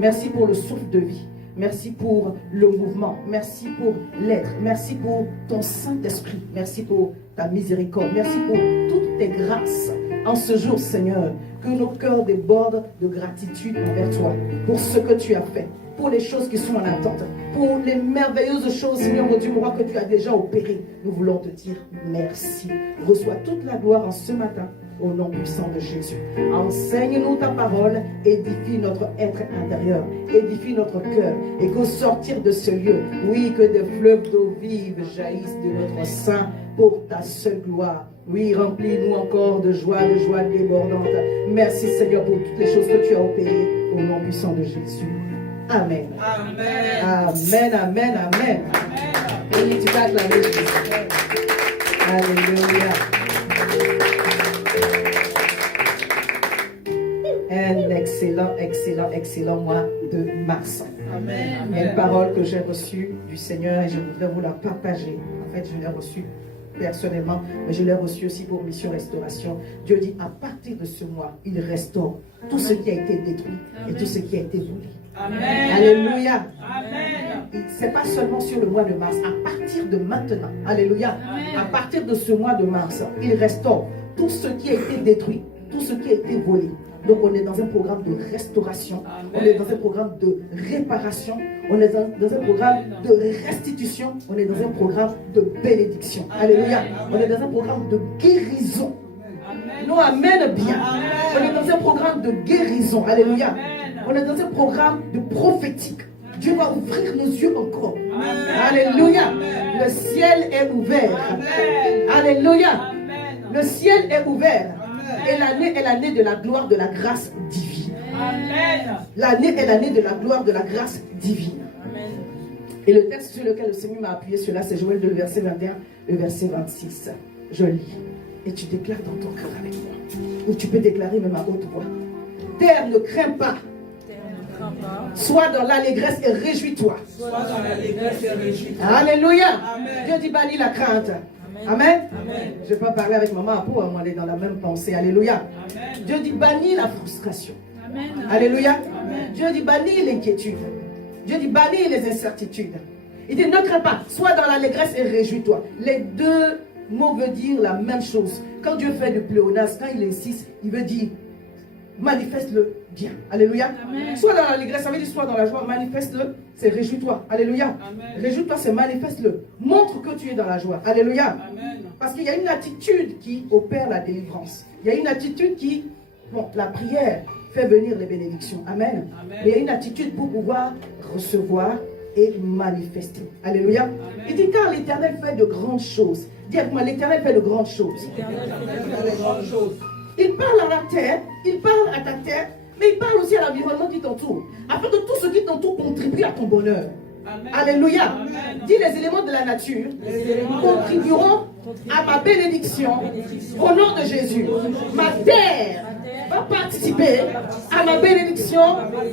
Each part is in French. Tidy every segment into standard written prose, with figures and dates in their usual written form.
Merci pour le souffle de vie. Merci pour le mouvement. Merci pour l'être. Merci pour ton Saint-Esprit. Merci pour ta miséricorde. Merci pour toutes tes grâces. En ce jour, Seigneur, que nos cœurs débordent de gratitude envers toi pour ce que tu as fait, pour les choses qui sont en attente, pour les merveilleuses choses, Seigneur, mon Dieu, mon roi, que tu as déjà opérées. Nous voulons te dire merci. Reçois toute la gloire en ce matin, au nom puissant de Jésus. Enseigne-nous ta parole, édifie notre être intérieur, édifie notre cœur, et qu'au sortir de ce lieu, oui, que des fleuves d'eau vive jaillissent de notre sein pour ta seule gloire. Oui, remplis-nous encore de joie débordante. Merci Seigneur pour toutes les choses que tu as opérées, au nom puissant de Jésus. Amen. Amen. Amen, amen, amen. Et tu vas acclamer Jésus. Alléluia. Un excellent mois de mars. Amen. Il y a une parole que j'ai reçue du Seigneur et je voudrais vous la partager. En fait, je l'ai reçue personnellement, mais je l'ai reçue aussi pour Mission Restauration. Dieu dit, à partir de ce mois, il restaure tout ce qui a été détruit et tout ce qui a été volé. Amen. Alléluia. Amen. Ce n'est pas seulement sur le mois de mars, à partir de maintenant. Alléluia. Amen. À partir de ce mois de mars, il restaure tout ce qui a été détruit, tout ce qui a été volé. Donc on est dans un programme de restauration, Amen. on est dans un programme de réparation, on est dans un programme de restitution, on est dans un programme de bénédiction. Amen. Alléluia. On est dans un programme de guérison. Amen. Nous amène bien. Amen. On est dans un programme de guérison. Alléluia. Amen. On est dans un programme de prophétique. Dieu va ouvrir nos yeux encore. Amen. Alléluia. Amen. Le ciel est ouvert. Amen. Alléluia. Amen. Le ciel est ouvert. Amen. Et l'année est l'année de la gloire, de la grâce divine. Amen. L'année est l'année de la gloire, de la grâce divine. Amen. Et le texte sur lequel le Seigneur m'a appuyé, c'est Joël 2, le verset 21, le verset 26. Je lis. Et tu déclares dans ton cœur avec moi. Ou tu peux déclarer même à haute voix. Terre, ne crains pas. Sois dans l'allégresse et réjouis-toi. Sois dans l'allégresse et réjouis-toi. Alléluia. Amen. Dieu dit bannis la crainte. Amen. Amen. Je ne vais pas parler avec maman à peau, on est dans la même pensée. Alléluia. Amen. Dieu dit bannis la frustration. Amen. Alléluia. Amen. Dieu dit bannis l'inquiétude. Dieu dit bannis les incertitudes. Il dit ne crains pas, sois dans l'allégresse et réjouis-toi. Les deux mots veulent dire la même chose. Quand Dieu fait du pléonasme, quand il insiste, il veut dire manifeste-le bien. Alléluia. Amen. Sois dans l'allégresse, ça veut dire sois dans la joie, manifeste-le, c'est réjouis-toi. Alléluia. Amen. Réjouis-toi, c'est manifeste-le. Montre que tu es dans la joie. Alléluia. Amen. Parce qu'il y a une attitude qui opère la délivrance. Il y a une attitude qui, la prière fait venir les bénédictions. Amen. Amen. Mais il y a une attitude pour pouvoir recevoir et manifester. Alléluia. Amen. Il dit car l'Éternel fait de grandes choses. Dis avec moi, l'Éternel fait de grandes choses. Il parle à la terre, il parle à ta terre, mais il parle aussi à l'environnement qui t'entoure. Afin que tout ce qui t'entoure contribue à ton bonheur. Amen. Alléluia. Amen. Dis les éléments de la nature Les éléments contribueront à ma bénédiction au nom de Jésus. Ma terre va participer à ma bénédiction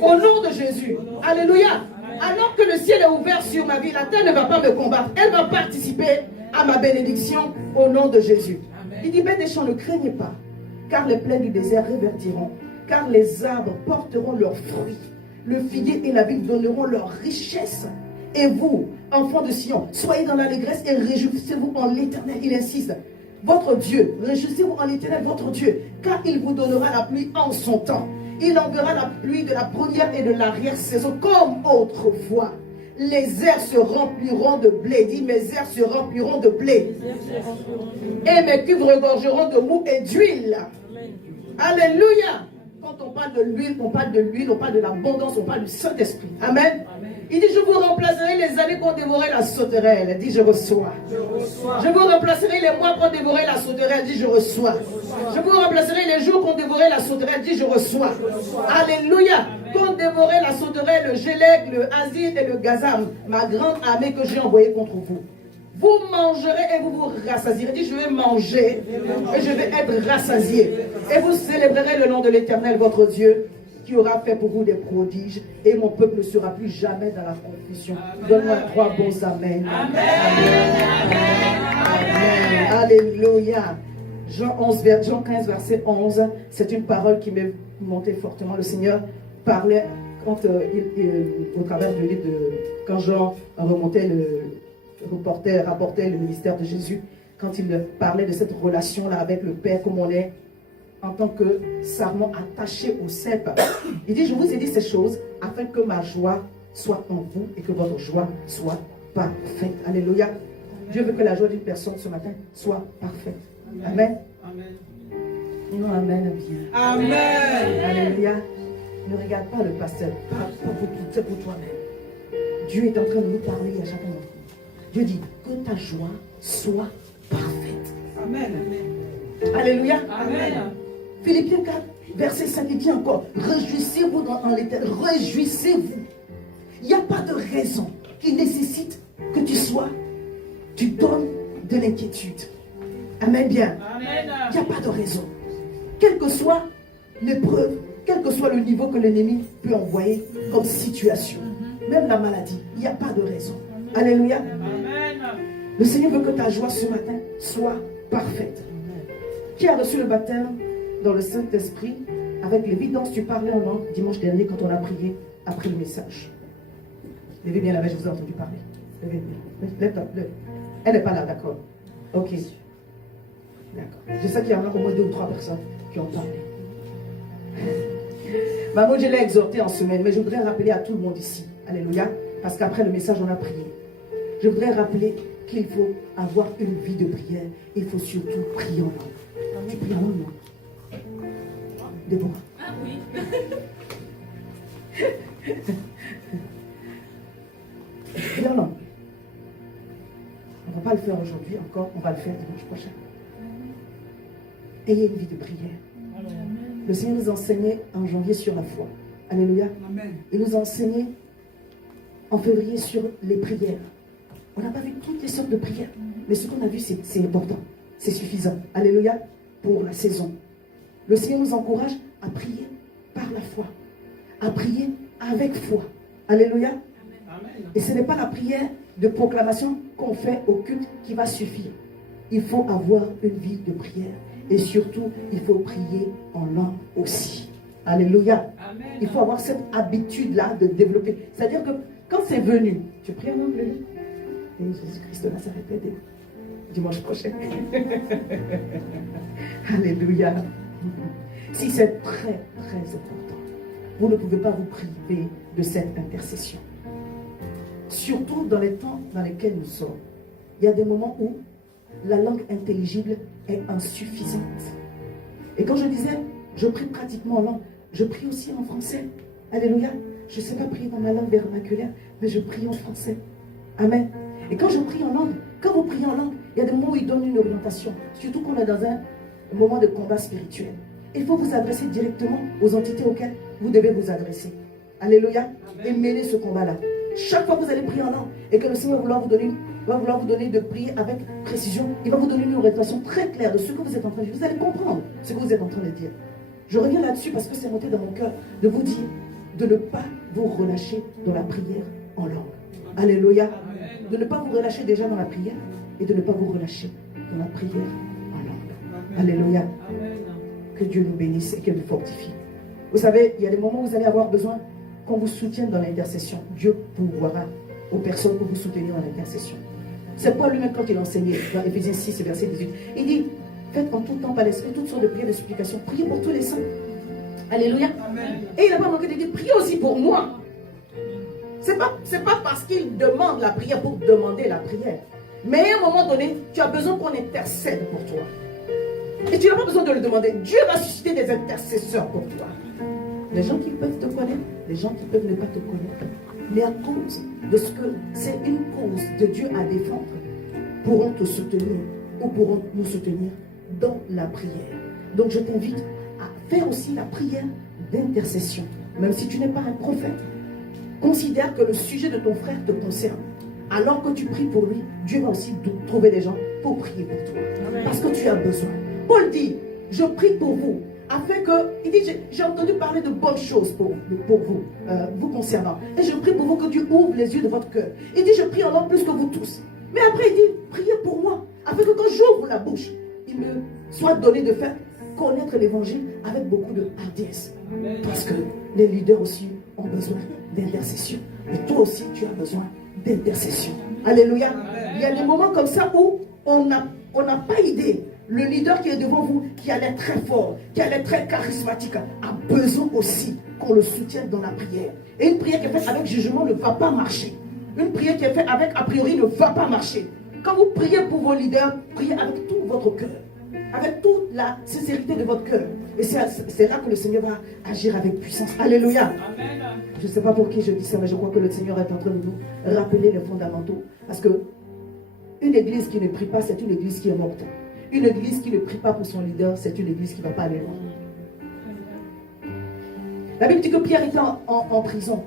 au nom de Jésus. Alléluia. Alors que le ciel est ouvert sur ma vie, la terre ne va pas me combattre. Elle va participer à ma bénédiction au nom de Jésus. Il dit, bêtes des champs, ne craignez pas, car les plaines du désert réverdiront, car les arbres porteront leurs fruits. Le figuier et la vigne donneront leur richesse. Et vous, enfants de Sion, soyez dans l'allégresse et réjouissez-vous en l'Éternel. Il insiste. Votre Dieu, réjouissez-vous en l'Éternel, votre Dieu, car il vous donnera la pluie en son temps. Il enverra la pluie de la première et de l'arrière-saison comme autrefois. Les airs se rempliront de blé. Dis, mes airs se rempliront de blé. Et mes cuves regorgeront de mou et d'huile. Alléluia. Quand on parle de l'huile, on parle de l'huile, on parle de l'abondance, on parle du Saint-Esprit. Amen. Il dit, je vous remplacerai les années qu'on dévorait la sauterelle. Dis, je reçois. Je vous remplacerai les mois qu'on dévorait la sauterelle. Dis, je reçois. Je vous remplacerai les jours qu'on dévorait la sauterelle. Dis, je reçois. Alléluia. Qu'on dévorait la sauterelle, le Gélec, le Azir et le Gazam, ma grande armée que j'ai envoyée contre vous. Vous mangerez et vous vous rassasierez. Dis, je vais manger et je vais être rassasié. Et vous célébrerez le nom de l'Éternel, votre Dieu, qui aura fait pour vous des prodiges. Et mon peuple ne sera plus jamais dans la confusion. Donne-moi 3 bons amen. Amen. Amen. Alléluia. Jean 15, verset 11. C'est une parole qui m'est montée fortement. Le Seigneur parlait quand au travers du livre quand Jean remontait rapportait le ministère de Jésus, quand il parlait de cette relation-là avec le Père, comme on est en tant que sarment attaché au cep. Il dit, je vous ai dit ces choses afin que ma joie soit en vous et que votre joie soit parfaite. Alléluia. Dieu veut que la joie d'une personne ce matin soit parfaite. Amen. Amen. Non, amen, bien. Amen. Alléluia. Ne regarde pas le pasteur, pas pour tout, c'est pour toi-même. Dieu est en train de nous parler à chacun d'entre nous. Dieu dit que ta joie soit parfaite. Amen. Alléluia. Amen. Philippiens 4, verset 5, il dit encore, réjouissez-vous en l'Éternel, réjouissez-vous. Il n'y a pas de raison qui nécessite que tu donnes de l'inquiétude. Amen bien. Amen. Il n'y a pas de raison. Quelle que soit l'épreuve, quel que soit le niveau que l'ennemi peut envoyer comme situation, même la maladie, il n'y a pas de raison. Alléluia. Amen. Le Seigneur veut que ta joie ce matin soit parfaite. Qui a reçu le baptême dans le Saint-Esprit avec l'évidence? Tu parlais en langue dimanche dernier quand on a prié après le message. Levez bien la main, je vous ai entendu parler. Levez bien. Lève. Elle n'est pas là, d'accord. Ok. D'accord. Je sais qu'il y en a au moins 2 ou 3 personnes qui ont parlé. Maman, je l'ai exhorté en semaine, mais je voudrais rappeler à tout le monde ici. Alléluia. Parce qu'après le message, on a prié. Je voudrais rappeler qu'il faut avoir une vie de prière. Il faut surtout prier en langue. Tu pries en langue, non? Déborah. Ah oui. Prie en langue. On ne va pas le faire aujourd'hui encore, on va le faire dimanche prochain. Ayez une vie de prière. Le Seigneur nous enseignait en janvier sur la foi. Alléluia. Amen. Il nous a enseigné en février sur les prières. On n'a pas vu toutes les sortes de prières, mais ce qu'on a vu, c'est important. C'est suffisant. Alléluia. Pour la saison. Le Seigneur nous encourage à prier par la foi. À prier avec foi. Alléluia. Amen. Et ce n'est pas la prière de proclamation qu'on fait au culte qui va suffire. Il faut avoir une vie de prière. Et surtout, il faut prier en langue aussi. Alléluia. Amen. Il faut avoir cette habitude-là de développer. C'est-à-dire que quand c'est venu, tu pries en anglais. Et Jésus-Christ va se répéter dimanche prochain. Alléluia. Si c'est très, très important, vous ne pouvez pas vous priver de cette intercession. Surtout dans les temps dans lesquels nous sommes. Il y a des moments où la langue intelligible est insuffisante. Et quand je disais, je prie pratiquement en langue, je prie aussi en français. Alléluia. Je ne sais pas prier dans ma langue vernaculaire, mais je prie en français. Amen. Et quand je prie en langue, quand vous priez en langue, il y a des moments où il donne une orientation. Surtout qu'on est dans un moment de combat spirituel. Il faut vous adresser directement aux entités auxquelles vous devez vous adresser. Alléluia. Et mener ce combat-là. Chaque fois que vous allez prier en langue et que le Seigneur va vouloir vous donner de prier avec précision, il va vous donner une orientation très claire de ce que vous êtes en train de dire. Vous allez comprendre ce que vous êtes en train de dire. Je reviens là-dessus parce que c'est monté dans mon cœur de vous dire de ne pas vous relâcher dans la prière en langue. Alléluia. De ne pas vous relâcher déjà dans la prière et de ne pas vous relâcher dans la prière en langue. Alléluia. Que Dieu nous bénisse et qu'il nous fortifie. Vous savez, il y a des moments où vous allez avoir besoin qu'on vous soutienne dans l'intercession. Dieu pourvoira aux personnes pour vous soutenir dans l'intercession. C'est Paul lui-même quand il enseignait dans Éphésiens 6, verset 18. Il dit, faites en tout temps par l'esprit toutes sortes de prières, de supplications. Priez pour tous les saints. Alléluia. Amen. Et il n'a pas manqué de dire, priez aussi pour moi. C'est pas parce qu'il demande la prière pour demander la prière. Mais à un moment donné, tu as besoin qu'on intercède pour toi. Et tu n'as pas besoin de le demander. Dieu va susciter des intercesseurs pour toi. Les gens qui peuvent te connaître, les gens qui peuvent ne pas te connaître. Mais à cause de ce que c'est une cause de Dieu à défendre, pourront te soutenir ou pourront nous soutenir dans la prière. Donc je t'invite à faire aussi la prière d'intercession. Même si tu n'es pas un prophète, considère que le sujet de ton frère te concerne. Alors que tu pries pour lui, Dieu va aussi trouver des gens pour prier pour toi. Parce que tu as besoin. Paul dit, je prie pour vous. Afin que, il dit, j'ai entendu parler de bonnes choses pour vous, vous concernant. Et je prie pour vous que Dieu ouvre les yeux de votre cœur. Il dit, je prie en langue plus que vous tous. Mais après, il dit, priez pour moi. Afin que quand j'ouvre la bouche, il me soit donné de faire connaître l'évangile avec beaucoup de hardiesse. Parce que les leaders aussi ont besoin d'intercession. Et toi aussi, tu as besoin d'intercession. Alléluia. Il y a des moments comme ça où on n'a pas idée. Le leader qui est devant vous, qui a l'air très fort, qui a l'air très charismatique, a besoin aussi qu'on le soutienne dans la prière. Et une prière qui est faite avec jugement ne va pas marcher. Une prière qui est faite avec a priori ne va pas marcher. Quand vous priez pour vos leaders, priez avec tout votre cœur, avec toute la sincérité de votre cœur. Et c'est là que le Seigneur va agir avec puissance. Alléluia. Je ne sais pas pour qui je dis ça, mais je crois que le Seigneur est en train de nous rappeler les fondamentaux. Parce que une église qui ne prie pas, c'est une église qui est morte. Une église qui ne prie pas pour son leader, c'est une église qui ne va pas aller loin. La Bible dit que Pierre était en prison.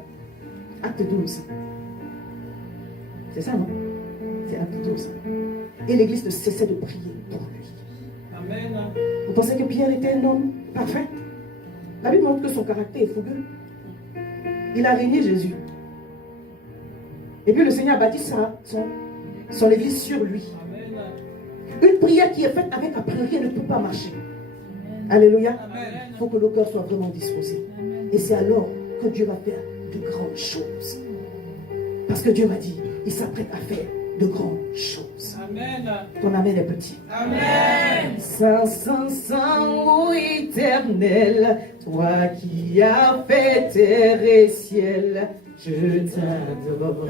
Acte 12. C'est ça, non? C'est acte 12. Et l'église ne cessait de prier pour lui. Amen. Vous pensez que Pierre était un homme parfait? La Bible montre que son caractère est fougueux. Il a régné Jésus. Et puis le Seigneur a bâti son église sur lui. Une prière qui est faite avec a priori ne peut pas marcher. Alléluia. Il faut que nos cœurs soient vraiment disposés. Et c'est alors que Dieu va faire de grandes choses. Parce que Dieu m'a dit, il s'apprête à faire de grandes choses. Amen. Ton amen est petit. Amen. Saint, Saint, Saint, ô éternel, toi qui as fait terre et ciel, je t'adore.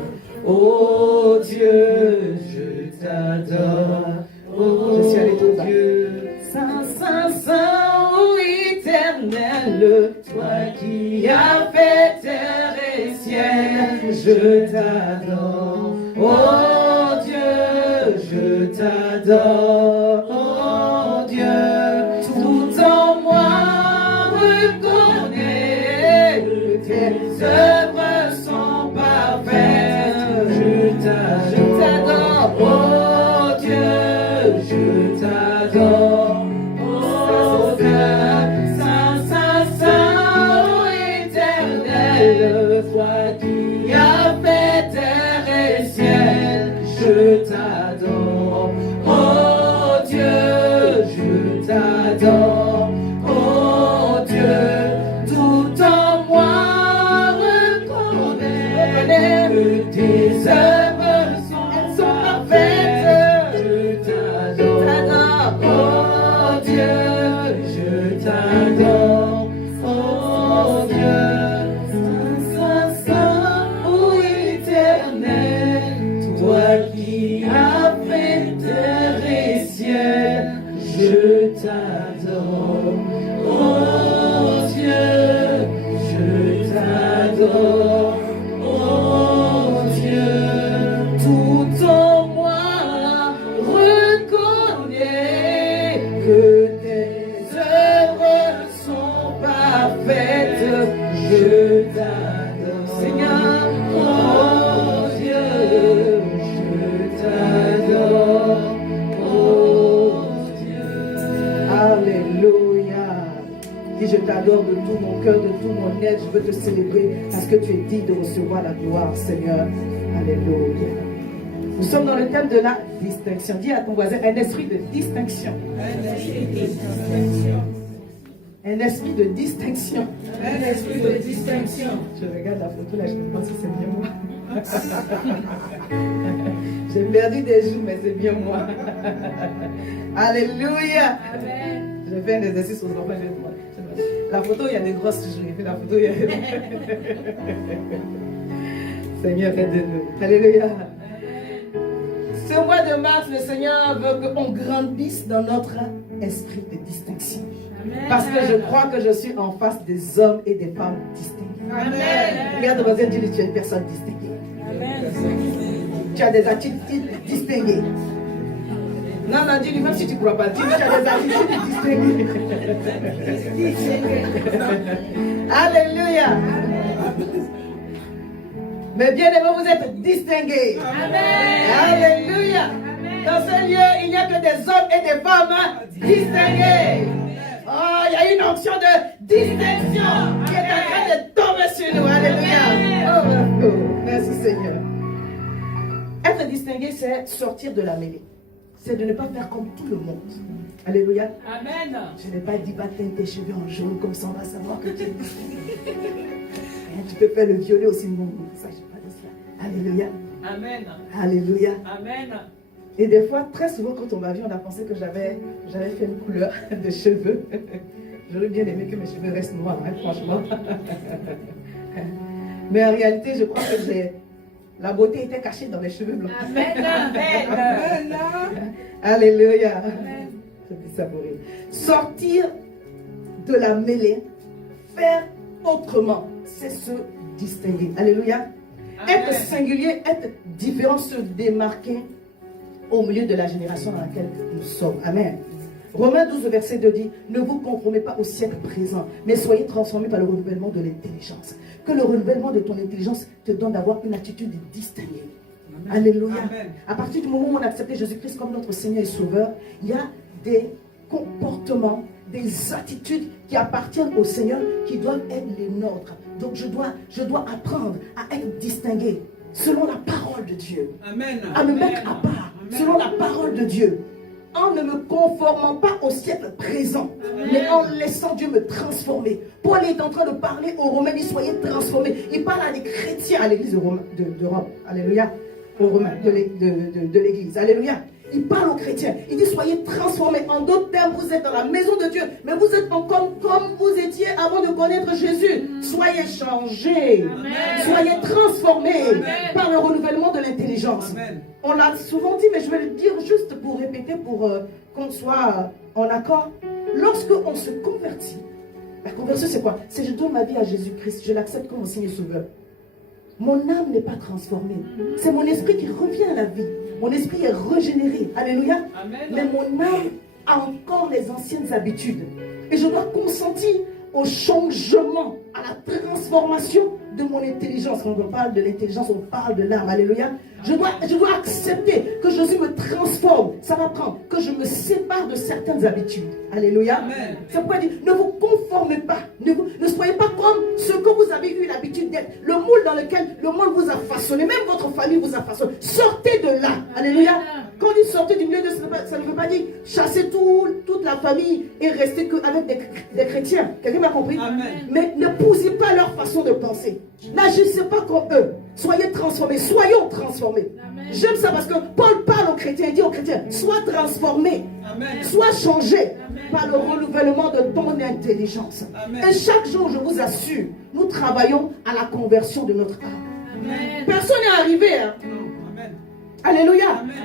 Oh Dieu, je t'adore. Oh je suis allé tout Dieu. Saint, Saint, Saint, ô éternel, toi qui as fait terre et ciel, je t'adore. Oh Dieu, je t'adore. Oh Dieu, tout en moi reconnaît que tes œuvres sont parfaites. Je t'adore. Oh Dieu, je t'adore. Oh Dieu, Saint, Saint, Saint, ô éternel, toi qui as fait terre et ciel, je t'adore. Oh Dieu, je t'adore. Oh Dieu, tout en moi reconnaît que tes œuvres sont parfaites. Je t'adore. Oh Dieu, je t'adore. Oh Dieu, Saint, Saint, Saint, ô éternel, toi qui as fait terre et ciel, je t'adore. Oh Dieu, je t'adore. Oh Dieu, tout en moi reconnaît que tes œuvres sont parfaites. Je t'adore. Seigneur, oh Dieu, je t'adore. Oh Dieu. Alléluia. Dis, je t'adore de tout mon cœur, de tout mon être. Je veux te célébrer parce que tu es digne de recevoir la gloire, Seigneur. Alléluia. Nous sommes dans le thème de la distinction. Dis à ton voisin, un esprit de distinction. Un esprit de distinction. Un esprit de distinction. Je regarde la photo là, je me demande si c'est bien moi. J'ai perdu des jours, mais c'est bien moi. Alléluia. Amen. Je fais un exercice aux enfants. La photo, il y a des grosses joues. Et puis la photo, il y a... Seigneur, aide-nous. Alléluia. Ce mois de mars, le Seigneur veut qu'on grandisse dans notre esprit de distinction. Amen. Parce que je crois que je suis en face des hommes et des femmes distingués. Amen. Regarde ton voisin, dis-lui, tu es une personne distinguée. Amen. Tu as des attitudes distinguées. Non, non, dis-lui, même si tu ne crois pas, dis-lui, tu as des attitudes distinguées. Alléluia. Mais bien aimés, vous êtes distingués. Amen. Alléluia. Dans ce lieu, il n'y a que des hommes et des femmes distingués. Oh, il y a une onction de distinction qui est en train de tomber sur nous. Alléluia. Oh, merci Seigneur. Être distingué, c'est sortir de la mêlée. c'est de ne pas faire comme tout le monde. Alléluia. Amen. Je n'ai pas dit baptême tes cheveux en jaune, comme ça on va savoir que tu tu peux faire le violet aussi. Non, ça, je ne sais pas de cela. Alléluia. Amen. Alléluia. Amen. Et des fois, très souvent, quand on m'a vu, on a pensé que j'avais fait une couleur de cheveux. J'aurais bien aimé que mes cheveux restent noirs, hein, franchement. Mais en réalité, je crois que la beauté était cachée dans les cheveux blancs. Amen. Amen. Alléluia. Amen. Je peux savourer. Sortir de la mêlée, faire autrement, c'est se distinguer. Alléluia. Amen. Être singulier, être différent, se démarquer au milieu de la génération dans laquelle nous sommes. Amen. Romains 12, verset 2 dit, ne vous conformez pas au siècle présent, mais soyez transformés par le renouvellement de l'intelligence. Que le renouvellement de ton intelligence te donne d'avoir une attitude distinguée. Amen. Alléluia. Amen. À partir du moment où on a accepté Jésus-Christ comme notre Seigneur et Sauveur, il y a des comportements, des attitudes qui appartiennent au Seigneur qui doivent être les nôtres. Donc je dois apprendre à être distingué selon la parole de Dieu. Amen. À me mettre à part selon la parole de Dieu. En ne me conformant pas au siècle présent, mais en laissant Dieu me transformer. Paul est en train de parler aux Romains, il dit soyez transformés. Il parle à des chrétiens à l'église de Rome. Alléluia. Aux Romains de l'église. Alléluia. Il parle aux chrétiens. Il dit soyez transformés. En d'autres termes, vous êtes dans la maison de Dieu, mais vous êtes encore comme vous étiez avant de connaître Jésus. Soyez changés. Amen. Soyez transformés Amen. par le renouvellement de l'intelligence. On l'a souvent dit, mais je vais le dire juste pour répéter, pour qu'on soit en accord. Lorsque on se convertit, la conversion c'est quoi? C'est je donne ma vie à Jésus-Christ, je l'accepte comme mon Seigneur Sauveur. Mon âme n'est pas transformée. C'est mon esprit qui revient à la vie. Mon esprit est régénéré. Alléluia. Amen. Mais mon âme a encore les anciennes habitudes. Et je dois consentir au changement, à la transformation de mon intelligence. Quand on parle de l'intelligence, on parle de l'âme. Alléluia. Je dois accepter que Jésus me transforme. Ça va prendre que je me sépare de certaines habitudes. Alléluia. Amen. C'est pourquoi il dit, ne vous conformez pas. Ne soyez pas comme ce que vous avez eu l'habitude d'être. Le moule dans lequel le monde vous a façonné, même votre famille vous a façonné. Sortez de là. Alléluia. Quand on dit sortez du milieu de ça ne veut pas dire chasser toute la famille et rester qu'avec des chrétiens. Quelqu'un m'a compris? Amen. Mais n'épousez pas leur façon de penser. N'agissez pas comme eux. Soyez transformés. Soyons transformés. J'aime ça parce que Paul parle aux chrétiens. Il dit aux chrétiens, sois transformés. Amen. Sois changés par le renouvellement de ton intelligence. Amen. Et chaque jour, je vous assure, nous travaillons à la conversion de notre âme. Amen. Personne n'est arrivé. Hein? Amen. Alléluia. Amen.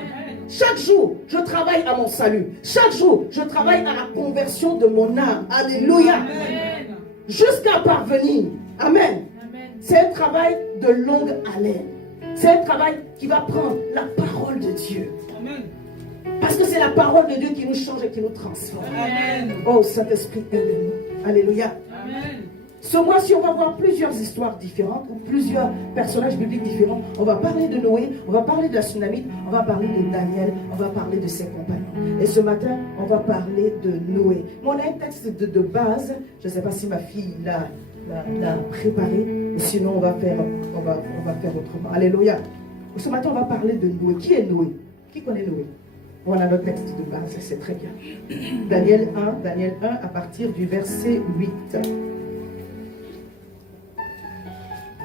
Chaque jour, je travaille à mon salut. Chaque jour, je travaille à la conversion de mon âme. Alléluia. Amen. Jusqu'à parvenir. Amen. Amen. C'est un travail de longue haleine. C'est un travail qui va prendre la parole de Dieu. Amen. Parce que c'est la parole de Dieu qui nous change et qui nous transforme. Amen. Oh Saint-Esprit, aide-nous. Alléluia. Amen. Ce mois-ci, on va voir plusieurs histoires différentes, ou plusieurs personnages bibliques différents. On va parler de Noé, on va parler de la Tsunamite, on va parler de Daniel, on va parler de ses compagnons. Et ce matin, on va parler de Noé. Mais on a un texte de base, je ne sais pas si ma fille l'a préparé, sinon on va faire autrement. Alléluia. Ce matin, on va parler de Noé. Qui est Noé? Qui connaît Noé? Voilà notre texte de base, c'est très bien. Daniel 1 à partir du verset 8.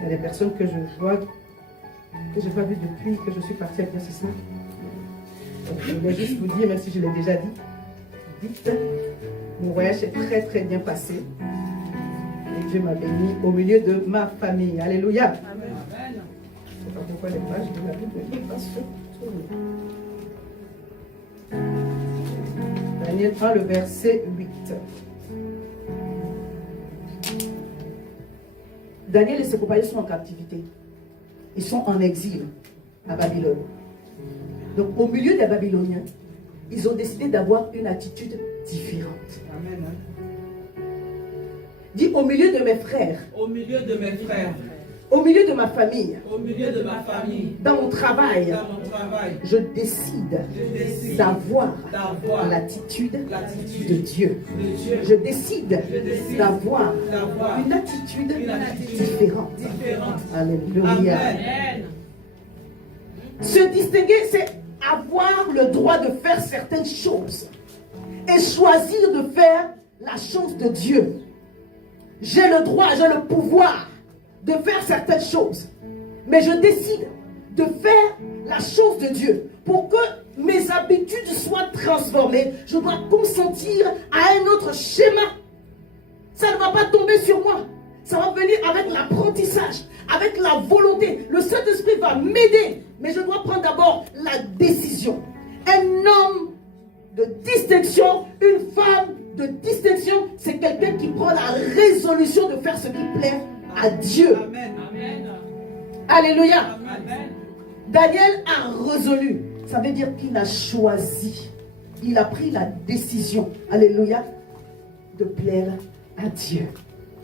Il y a des personnes que je vois, que je n'ai pas vues depuis que je suis partie avec Cécile. Donc je voulais juste vous dire, même si je l'ai déjà dit, dites, mon voyage est très très bien passé. Et Dieu m'a béni au milieu de ma famille. Alléluia. Amen. Je ne sais pas pourquoi les pages de la Bible ne pas se tourner. Daniel 1, le verset 8. Daniel et ses compagnons sont en captivité. Ils sont en exil à Babylone. Donc au milieu des Babyloniens, ils ont décidé d'avoir une attitude différente. Amen. Dis au milieu de mes frères, Au milieu de mes frères, au milieu de ma famille, au milieu de ma famille, dans mon travail, dans mon travail, je décide décide d'avoir d'avoir l'attitude l'attitude de Dieu. de Dieu. Je décide d'avoir d'avoir une attitude une attitude différente. différente. Alléluia. Amen. Amen. Se distinguer, c'est avoir le droit de faire certaines choses et choisir de faire la chose de Dieu. J'ai le droit, j'ai le pouvoir de faire certaines choses. Mais je décide de faire la chose de Dieu. Pour que mes habitudes soient transformées, je dois consentir à un autre schéma. Ça ne va pas tomber sur moi. Ça va venir avec l'apprentissage, avec la volonté. Le Saint-Esprit va m'aider. Mais je dois prendre d'abord la décision. Un homme de distinction, une femme de distinction, c'est quelqu'un qui prend la résolution de faire ce qui plaît à Dieu. Amen. Amen. Alléluia. Amen. Daniel a résolu. Ça veut dire qu'il a choisi. Il a pris la décision. Alléluia. De plaire à Dieu.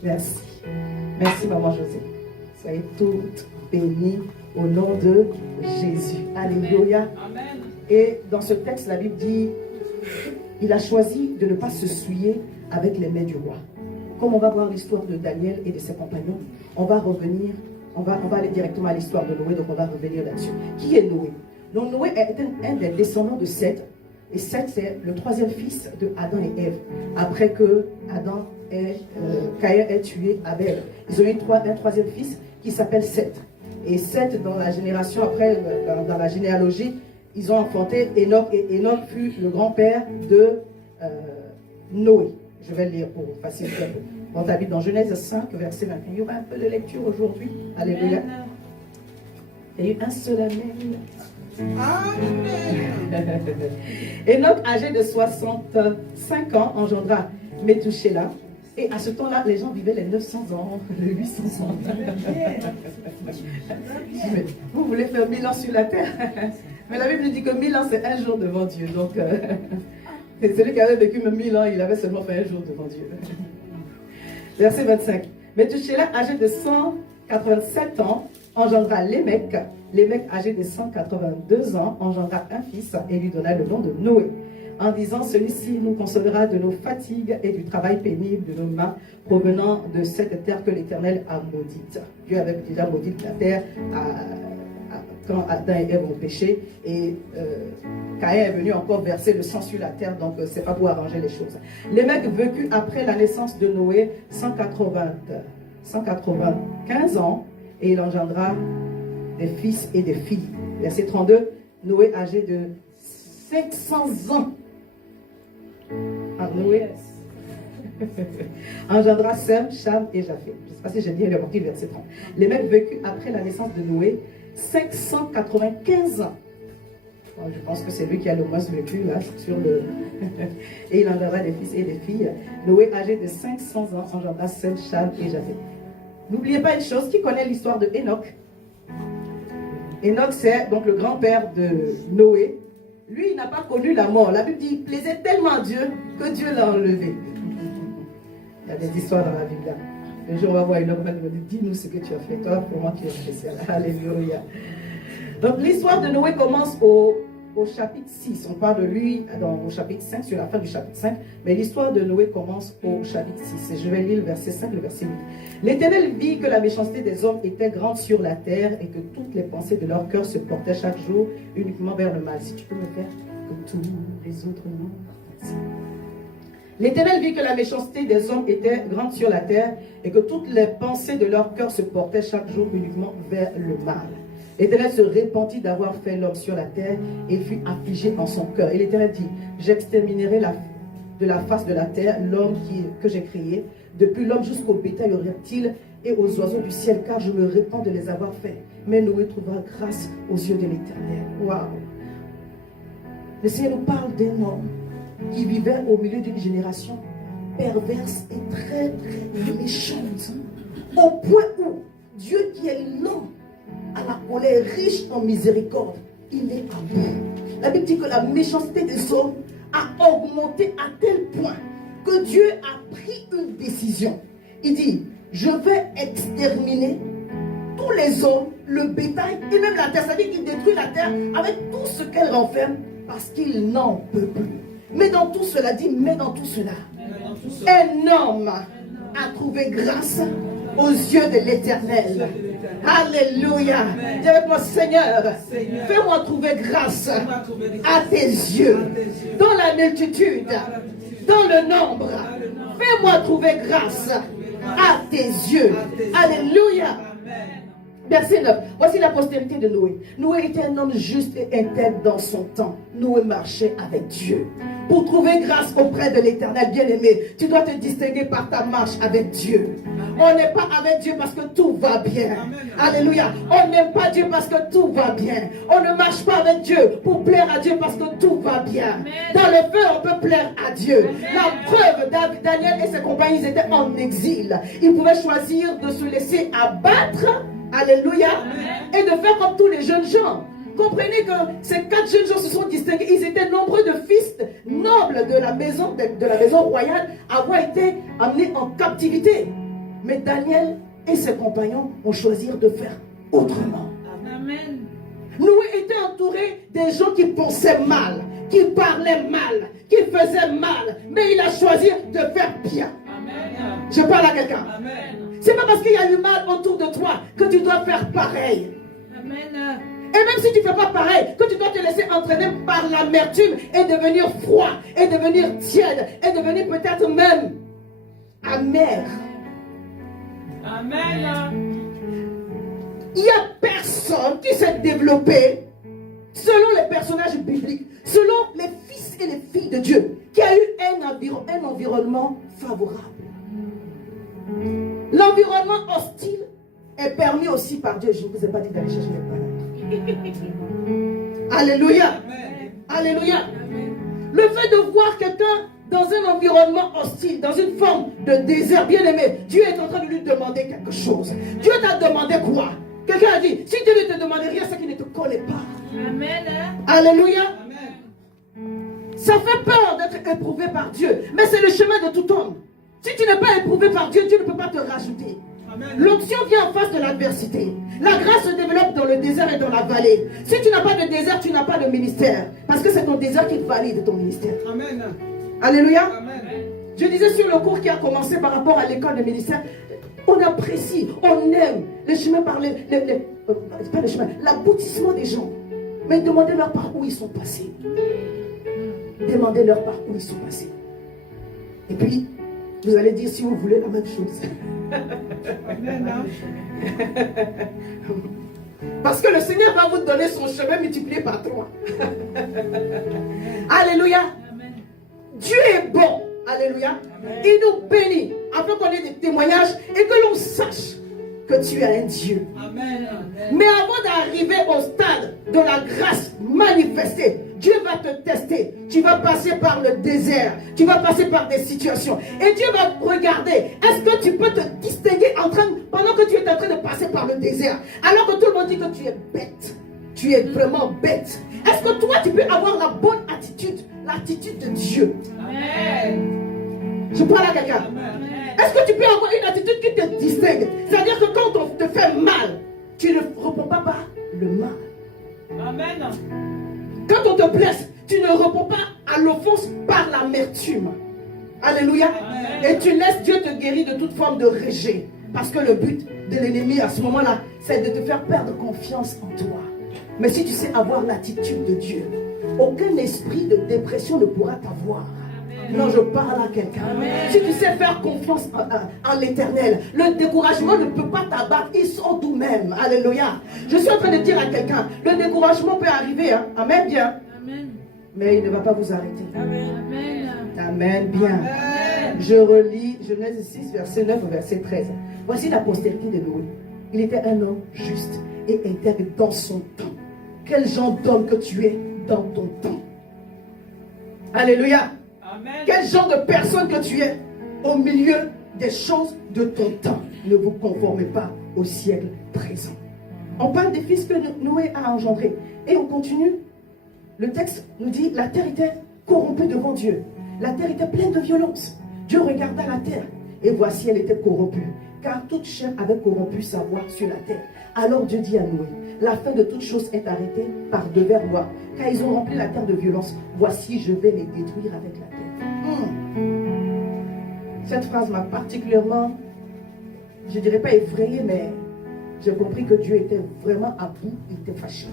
Merci. Merci, Maman José. Soyez toutes bénies au nom de Jésus. Alléluia. Amen. Et dans ce texte, la Bible dit, il a choisi de ne pas se souiller avec les mains du roi. Comme on va voir l'histoire de Daniel et de ses compagnons, on va revenir, on va aller directement à l'histoire de Noé, donc on va revenir là-dessus. Qui est Noé? Donc Noé est un des descendants de Seth. Et Seth, c'est le troisième fils de Adam et Ève. Après que Caïn ait tué Abel. Ils ont eu un troisième fils qui s'appelle Seth. Et Seth, dans la génération après, dans la généalogie, ils ont enfanté Enoch. Et Enoch fut le grand-père de Noé. Je vais le lire pour faciliter un peu. On habite dans Genèse 5, verset 21. Il y aura un peu de lecture aujourd'hui. Alléluia. Il y a eu un seul amen. Enoch, âgé de 65 ans, engendra Métouchéla. Et à ce temps-là, les gens vivaient les 900 ans, les 800 ans. Vous voulez faire 1000 ans sur la terre? Mais la Bible dit que 1000 ans, c'est un jour devant Dieu. Donc, celui qui avait vécu 1000 ans, il avait seulement fait un jour devant Dieu. Verset 25. Métouchéla, âgé de 187 ans, engendra Lémec. Lémec, âgé de 182 ans, engendra un fils et lui donna le nom de Noé, en disant, celui-ci nous consolera de nos fatigues et du travail pénible de nos mains provenant de cette terre que l'Éternel a maudite. Dieu avait déjà maudit la terre quand Adam et Ève ont péché, et Caïn est venu encore verser le sang sur la terre, donc c'est pas pour arranger les choses. Lémec vécut après la naissance de Noé 195 ans, et il engendra des fils et des filles. Verset 32, Noé âgé de 500 ans. Noé engendra Sem, Cham et Japheth. Je ne sais pas si j'ai bien remarqué le verset 30. Les mecs vécus après la naissance de Noé 595 ans. Bon, je pense que c'est lui qui a le moins vécu là sur le. Et il engendra des fils et des filles. Noé âgé de 500 ans engendra Sem, Cham et Japheth. N'oubliez pas une chose, qui connaît l'histoire de Enoch? Enoch, c'est donc le grand-père de Noé. Lui, il n'a pas connu la mort. La Bible dit qu'il plaisait tellement à Dieu que Dieu l'a enlevé. Il y a des histoires dans la Bible. Là. Un jour, on va voir Enoch, on va lui dire, dis-nous ce que tu as fait. Toi, pour moi, tu es spécial. Alléluia. Donc, l'histoire de Noé commence au chapitre 6. On parle de lui au chapitre 5, sur la fin du chapitre 5. Mais l'histoire de Noé commence au chapitre 6. Et je vais lire le verset 5, le verset 8. L'Éternel vit que la méchanceté des hommes était grande sur la terre et que toutes les pensées de leur cœur se portaient chaque jour uniquement vers le mal. Si tu peux me faire comme tous les autres noms. L'Éternel vit que la méchanceté des hommes était grande sur la terre et que toutes les pensées de leur cœur se portaient chaque jour uniquement vers le mal. L'Éternel se repentit d'avoir fait l'homme sur la terre et fut affligé en son cœur. Et l'Éternel dit, j'exterminerai de la face de la terre l'homme que j'ai créé, depuis l'homme jusqu'au bétail, aux reptiles et aux oiseaux du ciel, car je me répands de les avoir faits. Mais Noé trouva grâce aux yeux de l'Éternel. Waouh! Le Seigneur nous parle d'un homme qui vivait au milieu d'une génération perverse et très, très méchante. Au point où Dieu, qui est lent à la colère, riche en miséricorde, il est à bout. La Bible dit que la méchanceté des hommes a augmenté à tel point que Dieu a pris une décision. Il dit, je vais exterminer tous les hommes, le bétail et même la terre. Ça veut dire qu'il détruit la terre avec tout ce qu'elle renferme parce qu'il n'en peut plus. Mais dans tout cela, un homme a trouvé grâce aux yeux de l'Éternel. Alléluia. Dis avec moi, Seigneur, fais-moi trouver grâce à tes yeux, dans la multitude, dans le nombre. Fais-moi trouver grâce à tes yeux. Alléluia. Verset 9. Voici la postérité de Noé. Noé était un homme juste et intègre dans son temps. Noé marchait avec Dieu. Pour trouver grâce auprès de l'Éternel, bien-aimé, tu dois te distinguer par ta marche avec Dieu. On n'est pas avec Dieu parce que tout va bien. Alléluia. On n'aime pas Dieu parce que tout va bien. On ne marche pas avec Dieu pour plaire à Dieu parce que tout va bien. Dans le feu, on peut plaire à Dieu. La preuve, Daniel et ses compagnons, ils étaient en exil. Ils pouvaient choisir de se laisser abattre. Alléluia. Et de faire comme tous les jeunes gens. Comprenez que ces 4 jeunes gens se sont distingués. Ils étaient nombreux de fils nobles de la maison royale à avoir été amenés en captivité. Mais Daniel et ses compagnons ont choisi de faire autrement. Amen. Noé était entouré des gens qui pensaient mal, qui parlaient mal, qui faisaient mal. Mais il a choisi de faire bien. Amen. Je parle à quelqu'un. Amen. C'est pas parce qu'il y a eu mal autour de toi que tu dois faire pareil. Amen. Et même si tu ne fais pas pareil, que tu dois te laisser entraîner par l'amertume et devenir froid, et devenir tiède, et devenir peut-être même amer. Amen. Il n'y a personne qui s'est développé selon les personnages bibliques, selon les fils et les filles de Dieu, qui a eu un environnement favorable. L'environnement hostile est permis aussi par Dieu. Je ne vous ai pas dit d'aller chercher les palabres. Alléluia. Alléluia. Le fait de voir quelqu'un dans un environnement hostile, dans une forme de désert, bien aimé, Dieu est en train de lui demander quelque chose. Dieu t'a demandé quoi? Quelqu'un a dit, si Dieu ne te demande rien, c'est qu'il ne te connaît pas. Amen. Alléluia. Ça fait peur d'être éprouvé par Dieu, mais c'est le chemin de tout homme. Si tu n'es pas éprouvé par Dieu, Dieu ne peut pas te rajouter. L'onction vient en face de l'adversité. La grâce se développe dans le désert et dans la vallée. Si tu n'as pas de désert, tu n'as pas de ministère. Parce que c'est ton désert qui valide ton ministère. Amen. Alléluia. Amen. Je disais sur le cours qui a commencé par rapport à l'école de ministère, on apprécie, on aime les chemins par pas les chemins, l'aboutissement des gens. Mais demandez-leur par où ils sont passés. Demandez-leur par où ils sont passés. Et puis, vous allez dire si vous voulez la même chose. Parce que le Seigneur va vous donner son chemin multiplié par 3. Alléluia. Amen. Dieu est bon. Alléluia. Il nous bénit afin qu'on ait des témoignages et que l'on sache que tu es un Dieu. Amen. Mais avant d'arriver au stade de la grâce manifestée, Dieu va te tester. Tu vas passer par le désert. Tu vas passer par des situations. Et Dieu va regarder. Est-ce que tu peux te distinguer pendant que tu es en train de passer par le désert? Alors que tout le monde dit que tu es bête. Tu es vraiment bête. Est-ce que toi, tu peux avoir la bonne attitude? L'attitude de Dieu. Amen. Je parle à quelqu'un. Amen. Est-ce que tu peux avoir une attitude qui te distingue? C'est-à-dire que quand on te fait mal, tu ne réponds pas par le mal. Amen. Quand on te blesse, tu ne réponds pas à l'offense par l'amertume. Alléluia. Amen. Et tu laisses Dieu te guérir de toute forme de rejet. Parce que le but de l'ennemi à ce moment-là, c'est de te faire perdre confiance en toi. Mais si tu sais avoir l'attitude de Dieu, aucun esprit de dépression ne pourra t'avoir. Non, je parle à quelqu'un. Si tu sais faire confiance en l'Éternel, le découragement ne peut pas t'abattre. Ils sont d'où même. Alléluia. Je suis en train de dire à quelqu'un, le découragement peut arriver. Hein? Amen, bien. Amen. Mais il ne va pas vous arrêter. Amen. Amen, bien. Je relis Genèse 6, verset 9 au verset 13. Voici la postérité de Noé. Il était un homme juste et intègre dans son temps. Quel genre d'homme que tu es dans ton temps. Alléluia. Amen. Quel genre de personne que tu es au milieu des choses de ton temps. Ne vous conformez pas au siècle présent. On parle des fils que Noé a engendrés. Et on continue. Le texte nous dit, la terre était corrompue devant Dieu. La terre était pleine de violence. Dieu regarda la terre et voici elle était corrompue. Car toute chair avait corrompu sa voix sur la terre. Alors Dieu dit à Noé, la fin de toute chose est arrêtée par devers moi. Car ils ont rempli la terre de violence. Voici, je vais les détruire avec la terre. Cette phrase m'a particulièrement, je ne dirais pas effrayée, mais j'ai compris que Dieu était vraiment à bout, il était fâché.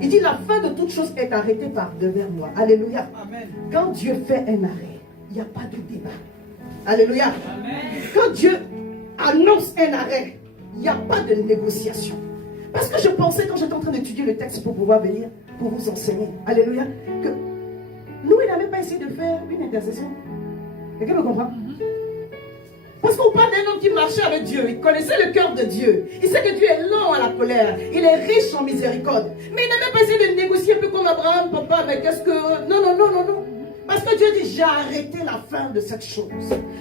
Il dit, la fin de toute chose est arrêtée par devers moi. Alléluia. Amen. Quand Dieu fait un arrêt, il n'y a pas de débat. Alléluia. Amen. Quand Dieu annonce un arrêt, il n'y a pas de négociation. Parce que je pensais, quand j'étais en train d'étudier le texte pour pouvoir venir, pour vous enseigner, alléluia, que nous, il n'avait pas essayé de faire une intercession. Quelqu'un me comprend? Parce qu'on parle d'un homme qui marchait avec Dieu. Il connaissait le cœur de Dieu. Il sait que Dieu est lent à la colère. Il est riche en miséricorde. Mais il n'avait pas essayé de négocier un peu comme Abraham, papa, mais qu'est-ce que... Non, non, non, non, non. Parce que Dieu dit, j'ai arrêté la fin de cette chose.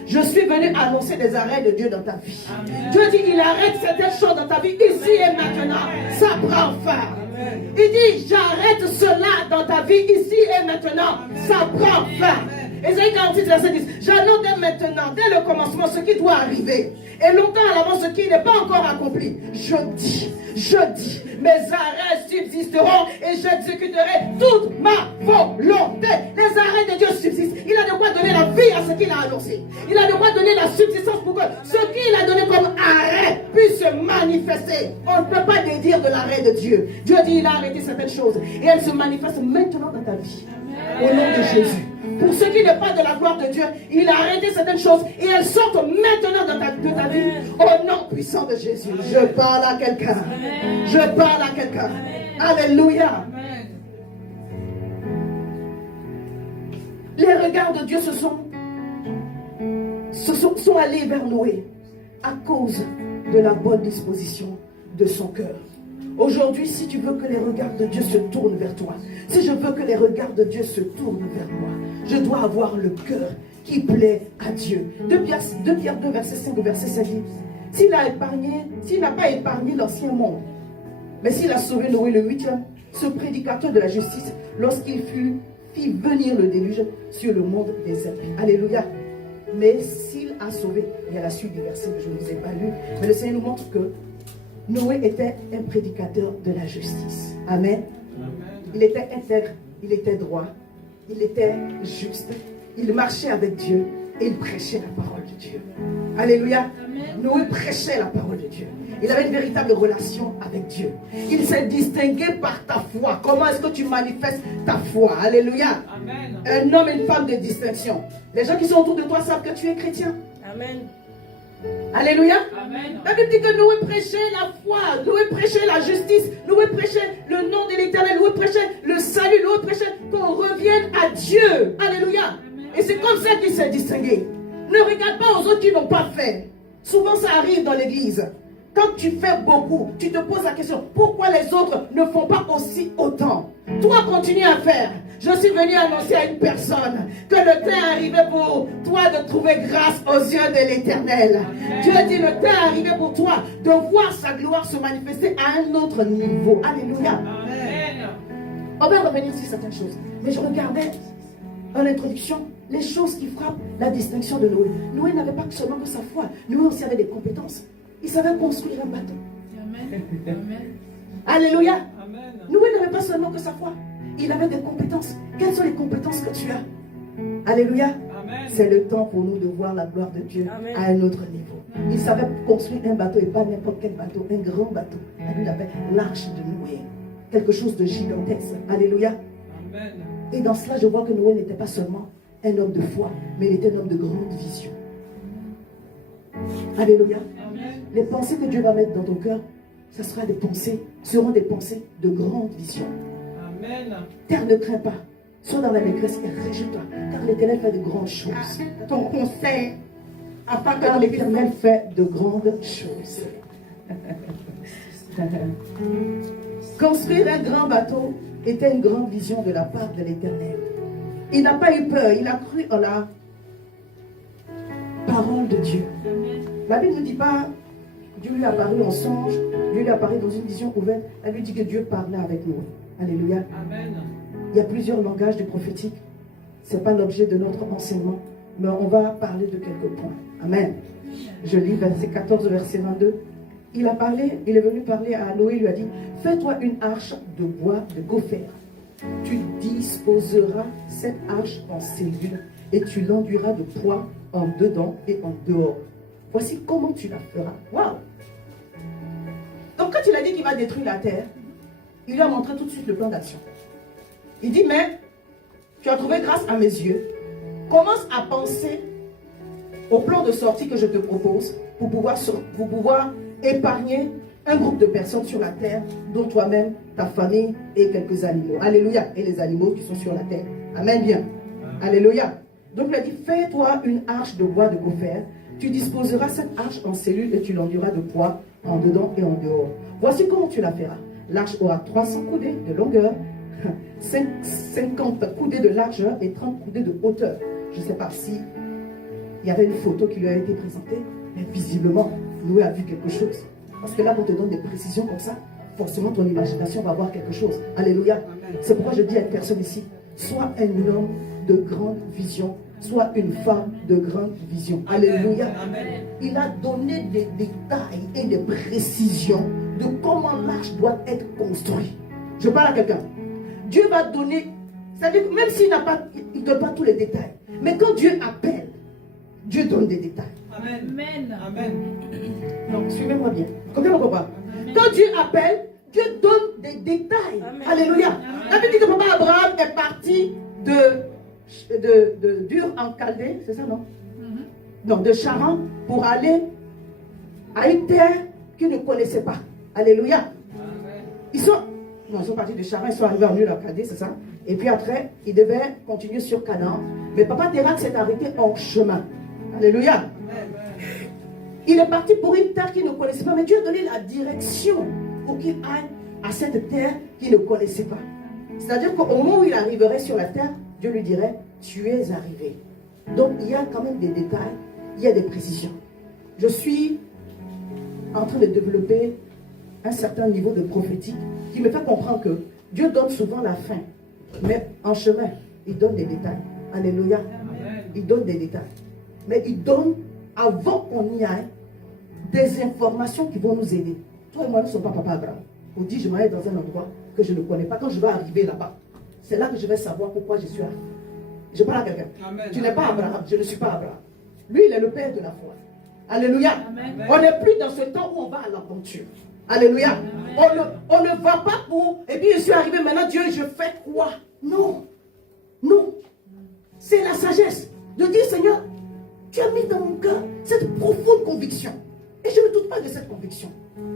Je suis venu annoncer des arrêts de Dieu dans ta vie. Amen. Dieu dit, il arrête certaines choses dans ta vie ici et maintenant. Ça prend fin. Amen. Il dit, j'arrête cela dans ta vie ici et maintenant. Ça prend fin. Ésaïe 46, verset 10. J'annonce dès maintenant, dès le commencement, ce qui doit arriver. Et longtemps à l'avance, ce qui n'est pas encore accompli. Je dis, mes arrêts subsisteront et j'exécuterai toute ma volonté. Les arrêts de Dieu subsistent. Il a de quoi donner la vie à ce qu'il a annoncé. Il a de quoi donner la subsistance pour que ce qu'il a donné comme arrêt puisse se manifester. On ne peut pas dédire de l'arrêt de Dieu. Dieu dit, il a arrêté certaines choses et elles se manifestent maintenant dans ta vie. Au nom de Jésus. Pour ce qui n'est pas de la gloire de Dieu, il a arrêté certaines choses et elles sortent maintenant de ta vie. Au nom puissant de Jésus. Je parle à quelqu'un. Je parle à quelqu'un. Alléluia. Les regards de Dieu sont allés vers Noé à cause de la bonne disposition de son cœur. Aujourd'hui, si tu veux que les regards de Dieu se tournent vers toi, si je veux que les regards de Dieu se tournent vers moi, je dois avoir le cœur qui plaît à Dieu. 2 Pierre 2, verset 5 au verset 7 dit, s'il n'a pas épargné l'ancien monde, mais s'il a sauvé Noé le 8e, ce prédicateur de la justice, lorsqu'il fit venir le déluge sur le monde des impies. Alléluia. Mais s'il a sauvé, il y a la suite du verset que je ne vous ai pas lu, mais le Seigneur nous montre que Noé était un prédicateur de la justice. Amen. Il était intègre, il était droit, il était juste, il marchait avec Dieu et il prêchait la parole de Dieu. Alléluia. Noé prêchait la parole de Dieu. Il avait une véritable relation avec Dieu. Il s'est distingué par ta foi. Comment est-ce que tu manifestes ta foi? Alléluia. Amen. Un homme et une femme de distinction. Les gens qui sont autour de toi savent que tu es chrétien. Amen. Alléluia. Amen. La Bible dit que Noé prêchait la foi, Noé prêchait la justice, Noé prêchait le nom de l'Éternel, Noé prêchait le salut, Noé prêchait qu'on revienne à Dieu. Alléluia. Amen. Et c'est comme ça qu'il s'est distingué. Ne regarde pas aux autres qui n'ont pas fait. Souvent ça arrive dans l'église. Quand tu fais beaucoup, tu te poses la question, pourquoi les autres ne font pas aussi autant? Toi, continue à faire. Je suis venu annoncer à une personne que le temps est arrivé pour toi de trouver grâce aux yeux de l'Éternel. Dieu dit, le temps est arrivé pour toi de voir sa gloire se manifester à un autre niveau. Alléluia. Amen. On va revenir sur certaines choses. Mais je regardais en introduction les choses qui frappent la distinction de Noé. Noé n'avait pas seulement que sa foi. Noé aussi avait des compétences. Il savait construire un bateau. Amen. Amen. Alléluia. Amen. Noé n'avait pas seulement que sa foi. Il avait des compétences. Quelles sont les compétences que tu as? Alléluia. C'est le temps pour nous de voir la gloire de Dieu. Amen. À un autre niveau. Il savait construire un bateau et pas n'importe quel bateau, un grand bateau. La Bible appelle l'arche de Noé. Quelque chose de gigantesque. Alléluia. Amen. Et dans cela, je vois que Noé n'était pas seulement un homme de foi, mais il était un homme de grande vision. Alléluia. Amen. Les pensées que Dieu va mettre dans ton cœur, ce seront des pensées de grande vision. Amen. Terre, ne crains pas. Sois dans la détresse et réjouis-toi, car l'Éternel fait de grandes choses. Ton conseil, afin que l'Éternel fait de grandes choses. Construire un grand bateau était une grande vision de la part de l'Éternel. Il n'a pas eu peur, il a cru en la parole de Dieu. La Bible ne dit pas, Dieu lui est apparu en songe, Dieu lui est apparu dans une vision ouverte. Elle lui dit que Dieu parlait avec nous. Alléluia. Amen. Il y a plusieurs langages du prophétique. Ce n'est pas l'objet de notre enseignement, mais on va parler de quelques points. Amen. Je lis verset 14, verset 22. Il est venu parler à Noé, il lui a dit, fais-toi une arche de bois de gopher. Tu disposeras cette arche en cellules et tu l'enduiras de poids en dedans et en dehors. Voici comment tu la feras. Waouh! quand il a dit qu'il va détruire la terre, il lui a montré tout de suite le plan d'action. Il dit, mais tu as trouvé grâce à mes yeux. Commence à penser au plan de sortie que je te propose pour pouvoir épargner un groupe de personnes sur la terre, dont toi-même, ta famille et quelques animaux. Alléluia. Et les animaux qui sont sur la terre. Amen bien. Alléluia. Donc il a dit, fais-toi une arche de bois de gopher. Tu disposeras cette arche en cellules et tu l'enduras de poids en dedans et en dehors. Voici comment tu la feras. L'arche aura 300 coudées de longueur, 50 coudées de largeur et 30 coudées de hauteur. Je ne sais pas si il y avait une photo qui lui a été présentée, mais visiblement, Noé a vu quelque chose. Parce que là, quand on te donne des précisions comme ça, forcément ton imagination va voir quelque chose. Alléluia. C'est pourquoi je dis à une personne ici, sois un homme de grande vision, sois une femme de grande vision. Alléluia. Amen. Il a donné des détails et des précisions de comment l'arche doit être construite. Je parle à quelqu'un. Dieu va donner, c'est-à-dire que même s'il ne donne pas tous les détails, mais quand Dieu appelle, Dieu donne des détails. Amen. Amen. Amen. Donc, suivez-moi bien. Comprenez mon papa? Quand Dieu appelle, Dieu donne des détails. Amen. Alléluia. La Bible dit que papa Abraham est parti de Dur en Chaldée, c'est ça, non? Donc, de Charan pour aller à une terre qu'ils ne connaissaient pas. Alléluia. Ils sont partis de Charan, ils sont arrivés en Ur en Chaldée, c'est ça? Et puis après, ils devaient continuer sur Canaan. Mais papa Térak s'est arrêté en chemin. Alléluia. Il est parti pour une terre qu'il ne connaissait pas, mais Dieu a donné la direction pour qu'il aille à cette terre qu'il ne connaissait pas. C'est-à-dire qu'au moment où il arriverait sur la terre, Dieu lui dirait, tu es arrivé. Donc il y a quand même des détails, il y a des précisions. Je suis en train de développer un certain niveau de prophétique qui me fait comprendre que Dieu donne souvent la fin, mais en chemin, il donne des détails. Alléluia. Il donne des détails. Mais il donne, avant qu'on y aille, des informations qui vont nous aider. Toi et moi, nous ne sommes pas papa Abraham. On dit, je m'en vais dans un endroit que je ne connais pas. Quand je vais arriver là-bas, c'est là que je vais savoir pourquoi je suis arrivé. Je parle à quelqu'un. Tu n'es pas Abraham, je ne suis pas Abraham. Lui, il est le père de la foi. Alléluia. Amen. On n'est plus dans ce temps où on va à l'aventure. Alléluia. On ne va pas pour... Et puis je suis arrivé maintenant, Dieu, je fais quoi? Non. Non. C'est la sagesse de dire, Seigneur, tu as mis dans mon cœur cette profonde conviction. Et je ne doute pas de cette conviction.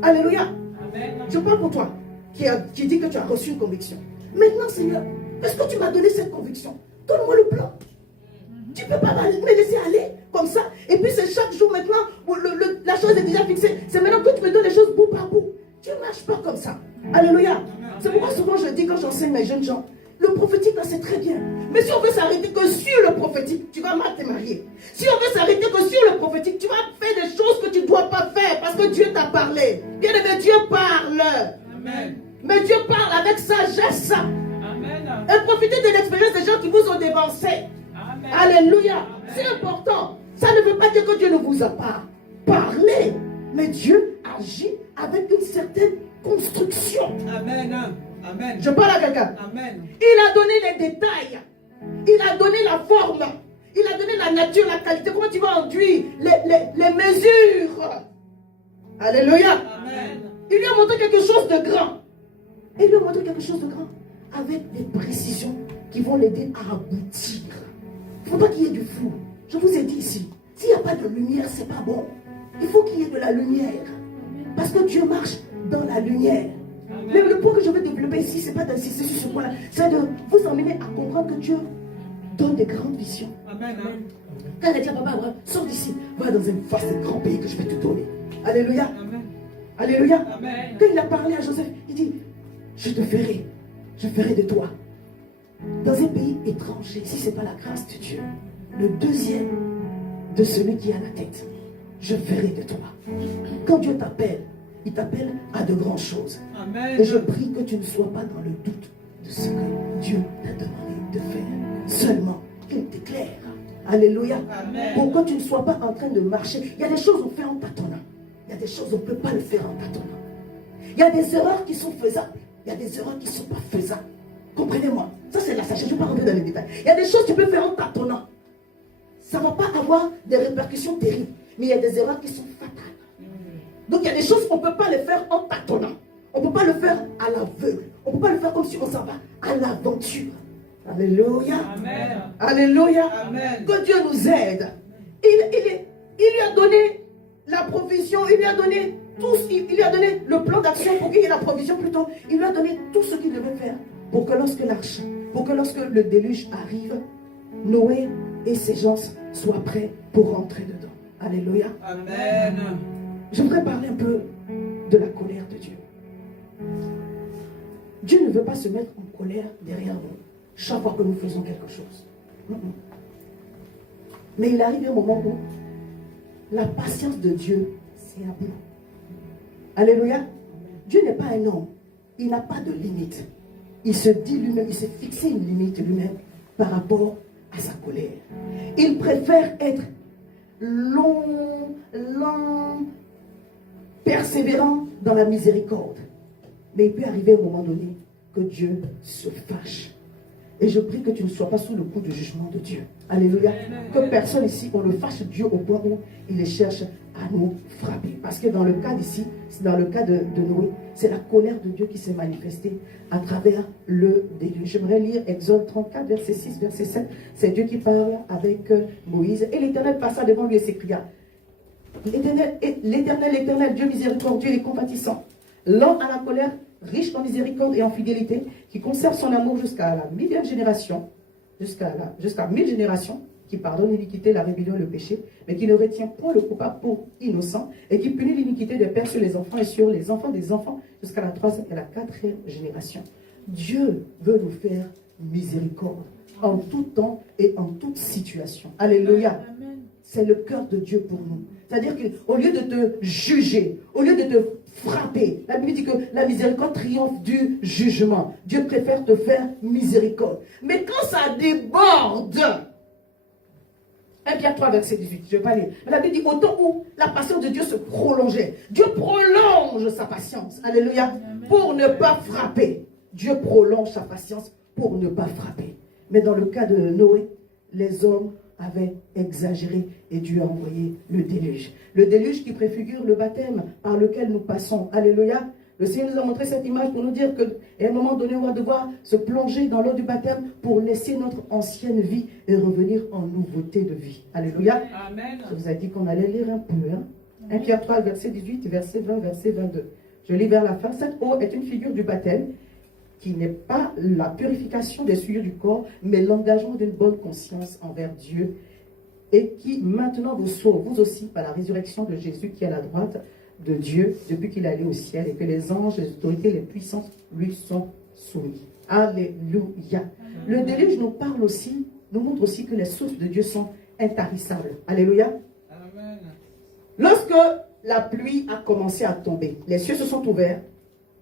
Alléluia. Amen. Je parle pour toi qui dit que tu as reçu une conviction. Maintenant, Seigneur, est-ce que tu m'as donné cette conviction? Donne-moi le plan. Tu ne peux pas me laisser aller comme ça. Et puis c'est chaque jour maintenant, où la chose est déjà fixée. C'est maintenant que tu me donnes les choses bout par bout. Tu ne marches pas comme ça. Alléluia. C'est pourquoi souvent je dis quand j'enseigne mes jeunes gens, le prophétique là c'est très bien. Mais si on veut s'arrêter que sur le prophétique, tu vas mal te marier. Si on veut s'arrêter que sur le prophétique, tu vas faire des choses que tu ne dois pas faire parce que Dieu t'a parlé. Bien aimé, Dieu parle. Amen. Mais Dieu parle avec sagesse. Amen. Et profitez de l'expérience des gens qui vous ont dévancé. Amen. Alléluia. C'est important. Ça ne veut pas dire que Dieu ne vous a pas parlé. Mais Dieu agit avec une certaine construction. Amen. Amen. Je parle à quelqu'un. Amen. Il a donné les détails. Il a donné la forme. Il a donné la nature, la qualité. Comment tu vas enduire les mesures. Alléluia. Amen. Il lui a montré quelque chose de grand. Il lui a montré quelque chose de grand. Avec des précisions qui vont l'aider à aboutir. Il ne faut pas qu'il y ait du flou. Je vous ai dit ici, s'il n'y a pas de lumière, c'est pas bon. Il faut qu'il y ait de la lumière. Parce que Dieu marche dans la lumière. Mais le point que je veux développer ici, c'est pas d'insister sur ce point-là. C'est de vous emmener à comprendre que Dieu donne des grandes visions. Amen. Quand il a dit à papa Abraham, sors d'ici, va dans un vaste grand pays que je vais te donner. Alléluia. Amen. Alléluia. Amen. Quand il a parlé à Joseph, il dit, je ferai de toi dans un pays étranger, si ce n'est pas la grâce de Dieu, le deuxième de celui qui a la tête. Je ferai de toi. Quand Dieu t'appelle, il t'appelle à de grandes choses. Amen. Et je prie que tu ne sois pas dans le doute de ce que Dieu t'a demandé de faire. Seulement qu'il t'éclaire. Alléluia. Amen. Pour que tu ne sois pas en train de marcher. Il y a des choses qu'on fait en tâtonnant. Il y a des choses on ne peut pas le faire en tâtonnant. Il y a des erreurs qui sont faisables. Il y a des erreurs qui ne sont pas faisables. Comprenez-moi. Ça, c'est la sagesse. Je ne vais pas rentrer dans les détails. Il y a des choses que tu peux faire en tâtonnant. Ça ne va pas avoir des répercussions terribles. Mais il y a des erreurs qui sont fatales. Donc il y a des choses qu'on ne peut pas les faire en tâtonnant. On ne peut pas le faire à l'aveugle. On ne peut pas le faire comme si on s'en va à l'aventure. Alléluia. Amen. Alléluia. Amen. Que Dieu nous aide. Il lui a donné la provision, il lui a donné tout, il lui a donné le plan d'action pour qu'il y ait la provision plutôt. Il lui a donné tout ce qu'il devait faire pour que lorsque l'arche, pour que lorsque le déluge arrive, Noé et ses gens soient prêts pour rentrer dedans. Alléluia. Amen. J'aimerais parler un peu de la colère de Dieu. Dieu ne veut pas se mettre en colère derrière nous chaque fois que nous faisons quelque chose. Mais il arrive un moment où la patience de Dieu, c'est à bout. Alléluia. Dieu n'est pas un homme. Il n'a pas de limite. Il se dit lui-même, il s'est fixé une limite lui-même par rapport à sa colère. Il préfère être long, persévérant dans la miséricorde. Mais il peut arriver un moment donné que Dieu se fâche. Et je prie que tu ne sois pas sous le coup du jugement de Dieu. Alléluia. Que personne ici, on ne fâche Dieu au point où il cherche à nous frapper. Parce que dans le cas d'ici, dans le cas de Noé, c'est la colère de Dieu qui s'est manifestée à travers le déluge. J'aimerais lire Exode 34, verset 6, verset 7. C'est Dieu qui parle avec Moïse. Et l'Éternel passa devant lui et s'écria: L'Éternel, Dieu miséricordieux et compatissant, lent à la colère, riche en miséricorde et en fidélité, qui conserve son amour jusqu'à la 1000e génération, jusqu'à 1000 générations, qui pardonne l'iniquité, la rébellion et le péché, mais qui ne retient point le coupable pour innocent, et qui punit l'iniquité des pères sur les enfants et sur les enfants des enfants, jusqu'à la 3e et la 4e génération. Dieu veut nous faire miséricorde en tout temps et en toute situation. Alléluia. C'est le cœur de Dieu pour nous. C'est-à-dire qu'au lieu de te juger, au lieu de te frapper, la Bible dit que la miséricorde triomphe du jugement. Dieu préfère te faire miséricorde. Mais quand ça déborde, 1 Pierre 3, verset 18, je ne vais pas lire. Mais la Bible dit, au temps où la patience de Dieu se prolongeait, Dieu prolonge sa patience. Alléluia. Pour ne pas frapper. Dieu prolonge sa patience pour ne pas frapper. Mais dans le cas de Noé, les hommes avaient exagéré et Dieu a envoyé le déluge. Le déluge qui préfigure le baptême par lequel nous passons. Alléluia. Le Seigneur nous a montré cette image pour nous dire qu'à un moment donné, on va devoir se plonger dans l'eau du baptême pour laisser notre ancienne vie et revenir en nouveauté de vie. Alléluia. Amen. Je vous ai dit qu'on allait lire un peu. 1 Pierre 3, verset 18, verset 20, verset 22. Je lis vers la fin. Cette eau est une figure du baptême qui n'est pas la purification des souillures du corps, mais l'engagement d'une bonne conscience envers Dieu et qui maintenant vous sauve, vous aussi, par la résurrection de Jésus qui est à la droite de Dieu depuis qu'il est allé au ciel et que les anges, les autorités, les puissances lui sont soumis. Alléluia. Le déluge nous parle aussi, nous montre aussi que les sources de Dieu sont intarissables. Alléluia. Amen. Lorsque la pluie a commencé à tomber, les cieux se sont ouverts,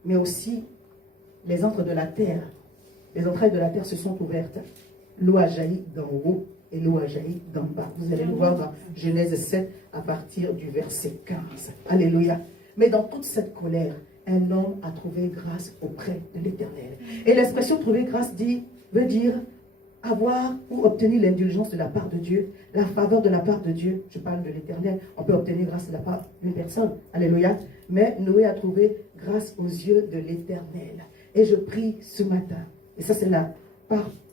mais aussi les entrailles de la terre. Les entrailles de la terre se sont ouvertes. L'eau a jailli d'en haut et l'eau a jailli d'en bas. Vous allez le voir dans Genèse 7 à partir du verset 15. Alléluia. Mais dans toute cette colère, un homme a trouvé grâce auprès de l'Éternel. Et l'expression trouver grâce veut dire avoir ou obtenir l'indulgence de la part de Dieu, la faveur de la part de Dieu. Je parle de l'Éternel. On peut obtenir grâce de la part d'une personne. Alléluia. Mais Noé a trouvé grâce aux yeux de l'Éternel. Et je prie ce matin, et ça c'est la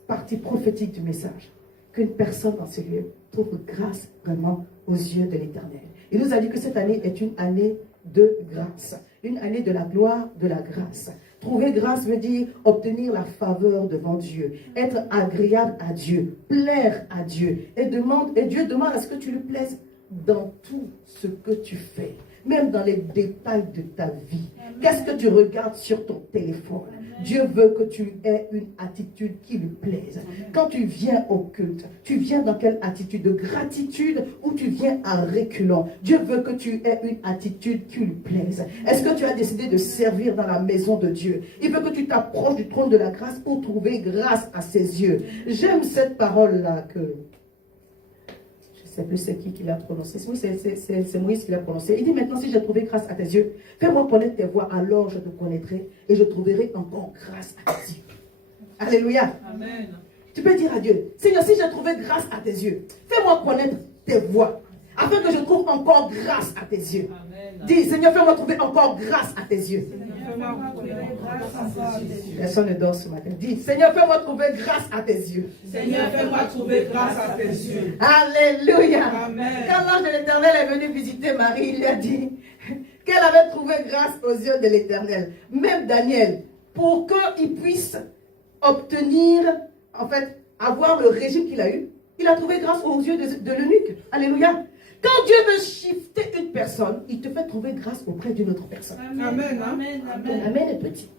partie prophétique du message, qu'une personne dans ce lieu trouve grâce vraiment aux yeux de l'Éternel. Il nous a dit que cette année est une année de grâce, une année de la gloire, de la grâce. Trouver grâce veut dire obtenir la faveur devant Dieu, être agréable à Dieu, plaire à Dieu. Et Dieu demande à ce que tu lui plaises dans tout ce que tu fais, même dans les détails de ta vie. Qu'est-ce que tu regardes sur ton téléphone? Dieu veut que tu aies une attitude qui lui plaise. Quand tu viens au culte, tu viens dans quelle attitude? De gratitude ou tu viens en reculant? Dieu veut que tu aies une attitude qui lui plaise. Est-ce que tu as décidé de servir dans la maison de Dieu? Il veut que tu t'approches du trône de la grâce pour trouver grâce à ses yeux. J'aime cette parole-là que... Je ne sais plus c'est qui l'a prononcé. Oui, c'est Moïse qui l'a prononcé. Il dit maintenant, si j'ai trouvé grâce à tes yeux, fais-moi connaître tes voies, alors je te connaîtrai et je trouverai encore grâce à tes yeux. Alléluia. Amen. Tu peux dire à Dieu, Seigneur, si j'ai trouvé grâce à tes yeux, fais-moi connaître tes voies, afin que je trouve encore grâce à tes yeux. Amen. Dis, Seigneur, fais-moi trouver encore grâce à tes yeux. Personne ne dort ce matin. Dis, Seigneur, fais-moi trouver grâce à tes yeux. Seigneur, fais-moi trouver grâce à tes yeux. Alléluia. Amen. Quand l'ange de l'Éternel est venu visiter Marie, il lui a dit qu'elle avait trouvé grâce aux yeux de l'Éternel. Même Daniel, pour qu'il puisse obtenir, en fait, avoir le régime qu'il a eu, il a trouvé grâce aux yeux de l'eunuque. Alléluia. Quand Dieu veut shifter une personne, il te fait trouver grâce auprès d'une autre personne. Amen. Ton amen est petit.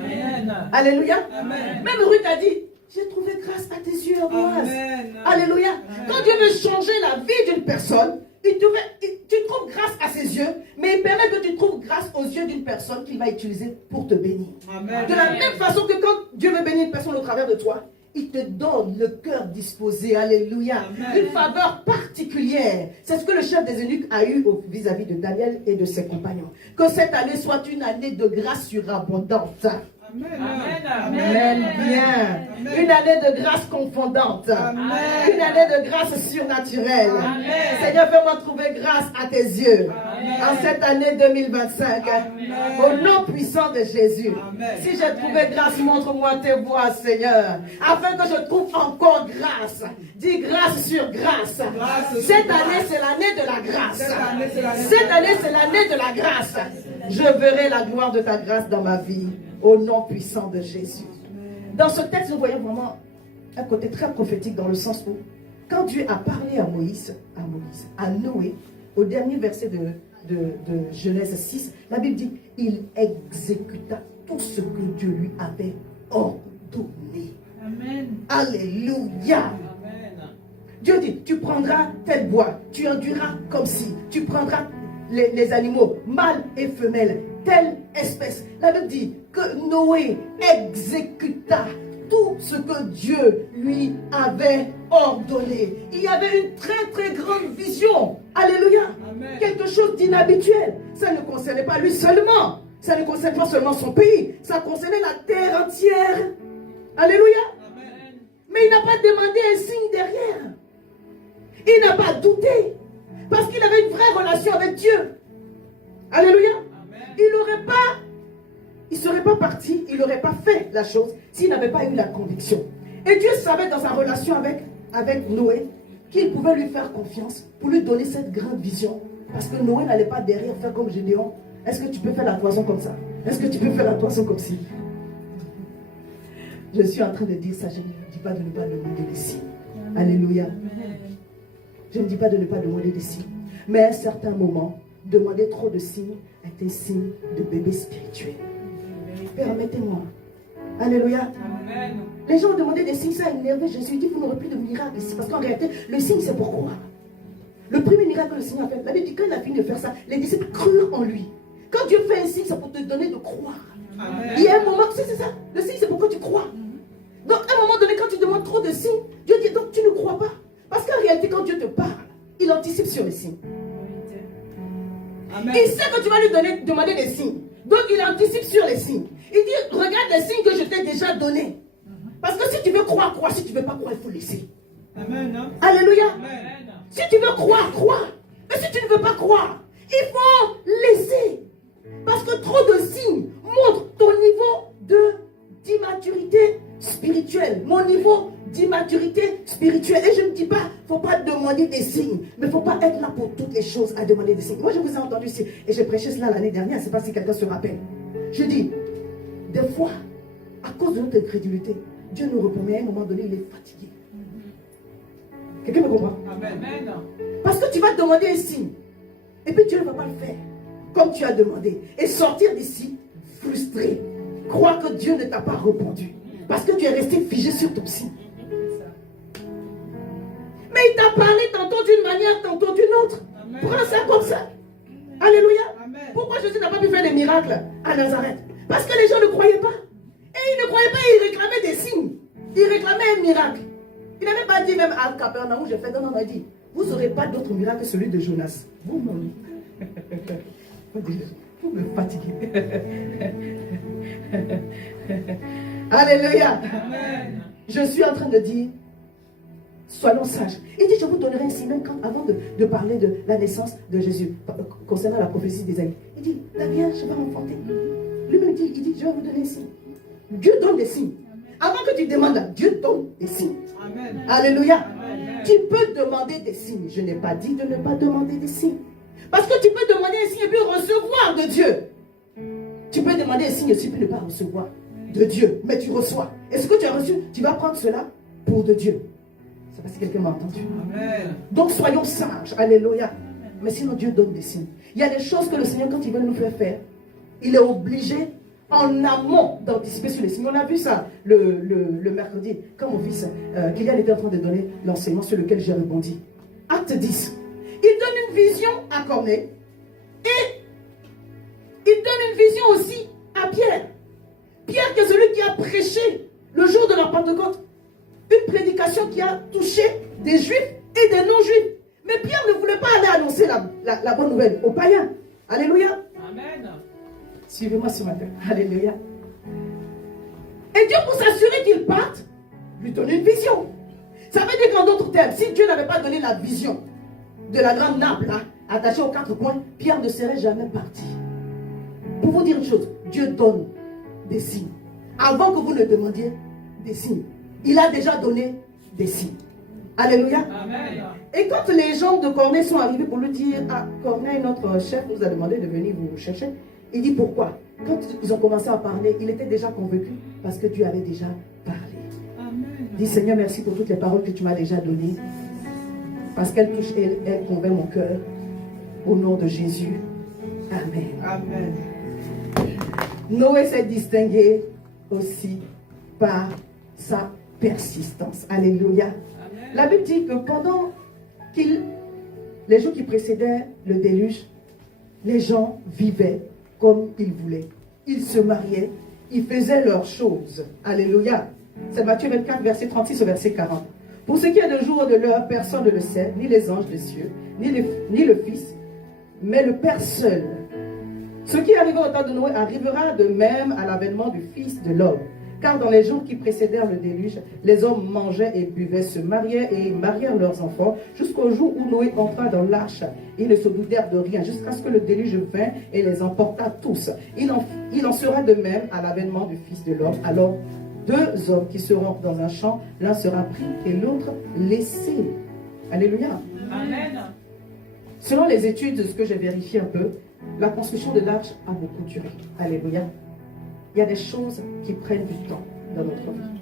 Amen. Alléluia. Amen. Même Ruth a dit, j'ai trouvé grâce à tes yeux, Boaz. Amen. Alléluia. Quand Dieu veut changer la vie d'une personne, tu trouves grâce à ses yeux, mais il permet que tu trouves grâce aux yeux d'une personne qu'il va utiliser pour te bénir. Amen. De la même façon que quand Dieu veut bénir une personne au travers de toi, il te donne le cœur disposé. Alléluia. Amen. Une faveur particulière. C'est ce que le chef des eunuques a eu vis-à-vis de Daniel et de ses compagnons. Que cette année soit une année de grâce surabondante. Amen. Amen. Bien. Une année de grâce confondante. Amen. Une année de grâce surnaturelle. Amen. Seigneur, fais-moi trouver grâce à tes yeux. Amen. En cette année 2025. Au nom puissant de Jésus. Amen. Si j'ai trouvé grâce, montre-moi tes voies, Seigneur. Afin que je trouve encore grâce. Dis grâce sur grâce. Grâce sur Cette grâce. année, c'est l'année de la grâce. Cette année, c'est l'année de Cette la année, c'est l'année de la grâce. Je verrai la gloire de ta grâce dans ma vie. Au nom puissant de Jésus. Dans ce texte, nous voyons vraiment un côté très prophétique dans le sens où, quand Dieu a parlé à Noé, au dernier verset de Genèse 6, la Bible dit, il exécuta tout ce que Dieu lui avait ordonné. Amen. Alléluia. Amen. Dieu dit, tu prendras tel bois, tu enduras comme ci, tu prendras les animaux, mâles et femelles, telle espèce. La Bible dit que Noé exécuta tout ce que Dieu lui avait ordonné. Il y avait une très très grande vision. Alléluia. Amen. Quelque chose d'inhabituel. Ça ne concernait pas lui seulement. Ça ne concerne pas seulement son pays. Ça concernait la terre entière. Alléluia. Amen. Mais il n'a pas demandé un signe derrière. Il n'a pas douté. Parce qu'il avait une vraie relation avec Dieu. Alléluia. Amen. Il ne serait pas parti, il n'aurait pas fait la chose s'il n'avait pas eu la conviction. Et Dieu savait dans sa relation avec Noé qu'il pouvait lui faire confiance pour lui donner cette grande vision. Parce que Noé n'allait pas derrière faire comme Gédéon. Est-ce que tu peux faire la toison comme ça? Est-ce que tu peux faire la toison comme ci? Je suis en train de dire ça, je ne dis pas de ne pas demander des signes. Alléluia. Je ne dis pas de ne pas demander des signes. Mais à un certain moment, demander trop de signes est un signe de bébé spirituel. Permettez-moi. Alléluia. Amen. Les gens ont demandé des signes, ça a énervé Jésus. Il dit, vous n'aurez plus de miracles ici. Parce qu'en réalité, le signe, c'est pour croire. Le premier miracle que le Seigneur a fait, la Bible dit, quand il a fini de faire ça, les disciples crurent en lui. Quand Dieu fait un signe, c'est pour te donner de croire. Amen. Il y a un moment, c'est ça. Le signe, c'est pour que tu crois. Donc, à un moment donné, quand tu demandes trop de signes, Dieu dit, donc tu ne crois pas. Parce qu'en réalité, quand Dieu te parle, il anticipe sur les signes. Amen. Il sait que tu vas lui demander des signes. Donc, il anticipe sur les signes. Il dit, regarde les signes que je t'ai déjà donnés. Parce que si tu veux croire, crois. Si tu ne veux pas croire, il faut laisser. Amen. Alléluia. Amen. Si tu veux croire, crois. Mais si tu ne veux pas croire, il faut laisser. Parce que trop de signes montrent ton niveau d'immaturité spirituelle. Mon niveau d'immaturité spirituelle. Et je ne dis pas, il ne faut pas demander des signes. Mais il ne faut pas être là pour toutes les choses à demander des signes. Moi, je vous ai entendu ici. Et j'ai prêché cela l'année dernière. Je ne sais pas si quelqu'un se rappelle. Je dis, des fois, à cause de notre incrédulité, Dieu nous reprend, mais à un moment donné, il est fatigué. Quelqu'un me comprend? Amen. Parce que tu vas demander un signe. Et puis Dieu ne va pas le faire comme tu as demandé. Et sortir d'ici frustré. Croire que Dieu ne t'a pas répondu. Parce que tu es resté figé sur ton signe. Mais il t'a parlé tantôt d'une manière, tantôt d'une autre. Amen. Prends ça comme ça. Alléluia. Amen. Pourquoi Jésus n'a pas pu faire des miracles à Nazareth? Parce que les gens ne croyaient pas. Et ils ne croyaient pas, ils réclamaient des signes. Ils réclamaient un miracle. Il n'avait pas dit même à Capernaum, j'ai fait, non, il a dit, vous n'aurez pas d'autre miracle que celui de Jonas. Vous, non. Vous me fatiguez. Alléluia. Amen. Je suis en train de dire Soyons sages. Il dit, je vous donnerai un signe, même avant de parler de la naissance de Jésus, concernant la prophétie d'Ésaïe. Il dit, la Vierge va enfanter. Lui-même dit, il dit, je vais vous donner un signe. Dieu donne des signes. Avant que tu demandes, Dieu donne des signes. Amen. Alléluia. Amen. Tu peux demander des signes. Je n'ai pas dit de ne pas demander des signes. Parce que tu peux demander un signe et puis recevoir de Dieu. Tu peux demander un signe et puis ne pas recevoir de Dieu. Mais tu reçois. Et ce que tu as reçu, tu vas prendre cela pour de Dieu. C'est parce que quelqu'un m'a entendu. Amen. Donc soyons sages. Alléluia. Mais sinon Dieu donne des signes. Il y a des choses que le Seigneur, quand il veut nous faire faire, il est obligé en amont d'anticiper sur les signes. On a vu ça le mercredi, quand mon fils Kylian était en train de donner l'enseignement sur lequel j'ai rebondi. Acte 10. Il donne une vision à Corneille et il donne une vision aussi à Pierre. Pierre qui est celui qui a prêché le jour de la Pentecôte. Une prédication qui a touché des juifs et des non-juifs. Mais Pierre ne voulait pas aller annoncer la bonne nouvelle aux païens. Alléluia. Amen. Suivez-moi ce matin. Alléluia. Et Dieu, pour s'assurer qu'il parte, lui donne une vision. Ça veut dire qu'en d'autres termes, si Dieu n'avait pas donné la vision de la grande nappe là, attachée aux quatre coins, Pierre ne serait jamais parti. Pour vous dire une chose, Dieu donne des signes. Avant que vous ne demandiez des signes, il a déjà donné des signes. Alléluia. Amen. Et quand les gens de Corneille sont arrivés pour lui dire, ah, Corneille, notre chef, nous a demandé de venir vous chercher. Il dit pourquoi? Quand ils ont commencé à parler, il était déjà convaincu parce que Dieu avait déjà parlé. Amen. Dis Seigneur, merci pour toutes les paroles que tu m'as déjà données. Parce qu'elles touchent, elles convainc mon cœur. Au nom de Jésus. Amen. Amen. Noé s'est distingué aussi par sa persistance. Alléluia. Amen. La Bible dit que pendant les jours qui précédaient le déluge, les gens vivaient comme ils voulaient. Ils se mariaient, ils faisaient leurs choses. Alléluia. C'est Matthieu 24, verset 36 au verset 40. Pour ce qui est de jour et de l'heure, personne ne le sait, ni les anges des cieux, ni le Fils, mais le Père seul. Ce qui arriva au temps de Noé arrivera de même à l'avènement du Fils de l'homme. Car dans les jours qui précédèrent le déluge, les hommes mangeaient et buvaient, se mariaient et marièrent leurs enfants, jusqu'au jour où Noé entra dans l'arche. Ils ne se doutèrent de rien, jusqu'à ce que le déluge vint et les emporta tous. Il en sera de même à l'avènement du Fils de l'homme. Alors, deux hommes qui seront dans un champ, l'un sera pris et l'autre laissé. Alléluia. Amen. Selon les études, ce que j'ai vérifié un peu, la construction de l'arche a beaucoup duré. Alléluia. Il y a des choses qui prennent du temps dans notre vie.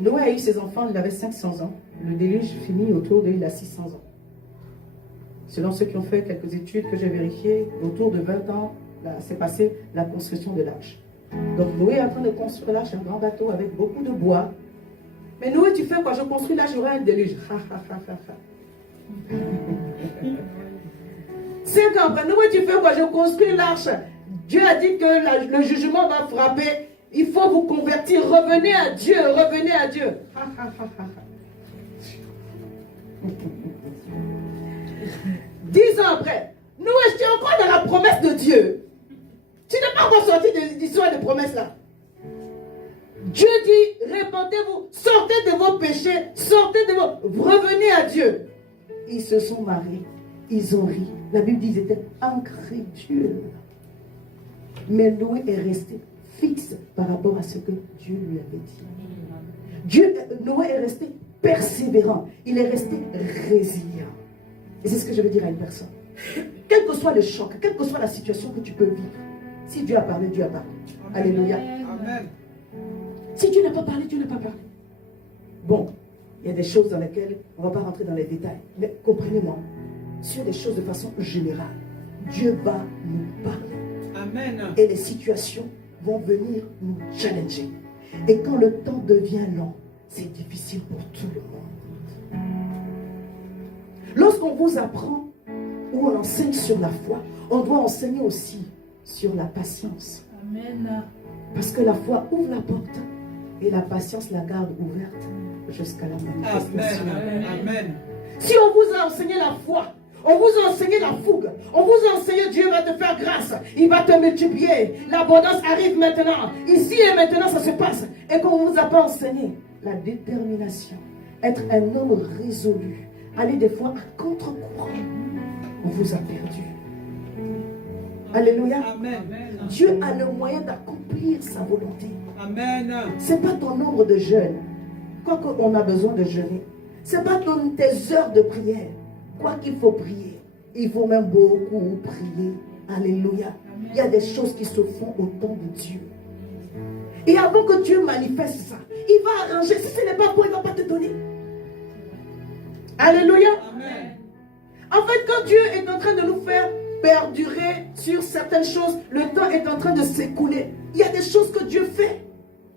Noé a eu ses enfants, il avait 500 ans. Le déluge finit autour de il a 600 ans. Selon ceux qui ont fait quelques études que j'ai vérifiées, autour de 20 ans, s'est passé la construction de l'arche. Donc Noé est en train de construire l'arche, un grand bateau avec beaucoup de bois. Mais Noé, tu fais quoi? Je construis l'arche, j'aurai un déluge. 5 ans après, Noé, tu fais quoi? Je construis l'arche. Dieu a dit que le jugement va frapper. Il faut vous convertir. Revenez à Dieu. Revenez à Dieu. 10 ans après, Noé, je suis encore dans la promesse de Dieu. Tu n'es pas encore sorti de l'histoire de promesse là. Dieu dit, répentez-vous, sortez de vos péchés, sortez de vos... Revenez à Dieu. Ils se sont mariés, ils ont ri. La Bible dit qu'ils étaient incrédules. Mais Noé est resté fixe par rapport à ce que Dieu lui avait dit. Noé est resté persévérant. Il est resté résilient. Et c'est ce que je veux dire à une personne. Quel que soit le choc, quelle que soit la situation que tu peux vivre, si Dieu a parlé, Dieu a parlé. Alléluia. Amen. Si Dieu n'a pas parlé, Dieu n'a pas parlé. Bon, il y a des choses dans lesquelles on ne va pas rentrer dans les détails. Mais comprenez-moi, sur des choses de façon générale, Dieu va nous parler. Amen. Et les situations vont venir nous challenger. Et quand le temps devient long, c'est difficile pour tout le monde. Lorsqu'on vous apprend ou on enseigne sur la foi, on doit enseigner aussi sur la patience. Amen. Parce que la foi ouvre la porte et la patience la garde ouverte jusqu'à la manifestation. Amen. Amen. Si on vous a enseigné la foi, On vous a enseigné la fougue. On vous a enseigné Dieu va te faire grâce. Il va te multiplier. L'abondance arrive maintenant. Ici et maintenant, ça se passe. Et qu'on ne vous a pas enseigné la détermination. Être un homme résolu. Aller des fois à contre-courant. On vous a perdu. Alléluia. Amen. Dieu a le moyen d'accomplir sa volonté. Amen. Ce n'est pas ton nombre de jeûnes. Quoi qu'on a besoin de jeûner. Ce n'est pas tes heures de prière. Quoi qu'il faut prier. Il faut même beaucoup prier. Alléluia. Il y a des choses qui se font au temps de Dieu. Et avant que Dieu manifeste ça, il va arranger. Si ce n'est pas bon, il ne va pas te donner. Alléluia. Amen. En fait, quand Dieu est en train de nous faire perdurer sur certaines choses, le temps est en train de s'écouler. Il y a des choses que Dieu fait,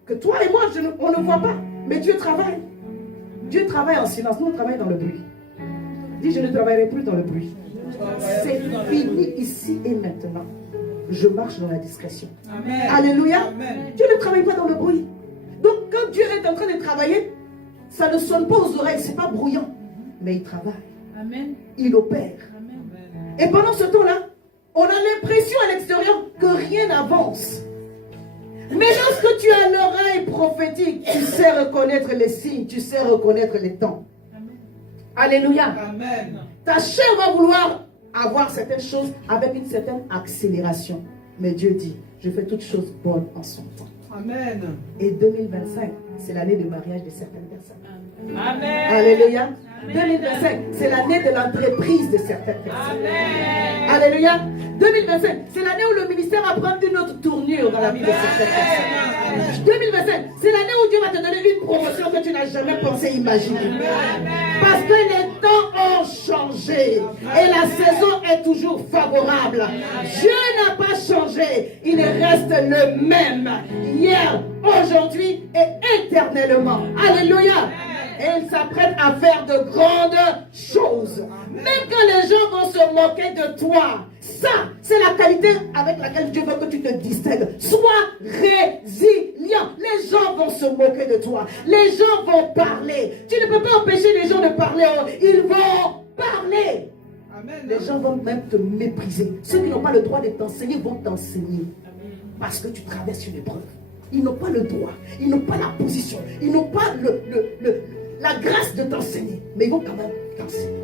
que toi et moi, on ne voit pas. Mais Dieu travaille. Dieu travaille en silence. Nous, on travaille dans le bruit. Dis, je ne travaillerai plus dans le bruit. C'est fini ici et maintenant. Je marche dans la discrétion. Amen. Alléluia. Amen. Dieu ne travaille pas dans le bruit. Donc, quand Dieu est en train de travailler, ça ne sonne pas aux oreilles, c'est pas bruyant. Mais il travaille. Amen. Il opère. Amen. Et pendant ce temps-là, on a l'impression à l'extérieur que rien n'avance. Mais lorsque tu as l'oreille prophétique, tu sais reconnaître les signes, tu sais reconnaître les temps. Amen. Alléluia. Amen. Ta chair va vouloir avoir certaines choses avec une certaine accélération. Mais Dieu dit, je fais toutes choses bonnes en son temps. Amen. Et 2025, c'est l'année de mariage de certaines personnes. Amen. Alléluia. 2025, c'est l'année de l'entreprise de certaines personnes. Amen. Alléluia. 2025, c'est l'année où le ministère va prendre une autre tournure dans la vie de certaines personnes. 2025, c'est l'année où Dieu va te donner une promotion que tu n'as jamais pensé imaginer. Parce que les temps ont changé et la saison est toujours favorable. Dieu n'a pas changé. Il reste le même hier, aujourd'hui et éternellement. Alléluia. Et il s'apprête à faire de grandes choses. Même quand les gens vont se moquer de toi, ça, c'est la qualité avec laquelle Dieu veut que tu te distingues. Sois résilient. Les gens vont se moquer de toi. Les gens vont parler. Tu ne peux pas empêcher les gens de parler. Ils vont parler. Amen. Les gens vont même te mépriser. Ceux qui n'ont pas le droit de t'enseigner vont t'enseigner. Parce que tu traverses une épreuve. Ils n'ont pas le droit. Ils n'ont pas la position. Ils n'ont pas la grâce de t'enseigner. Mais ils vont quand même t'enseigner.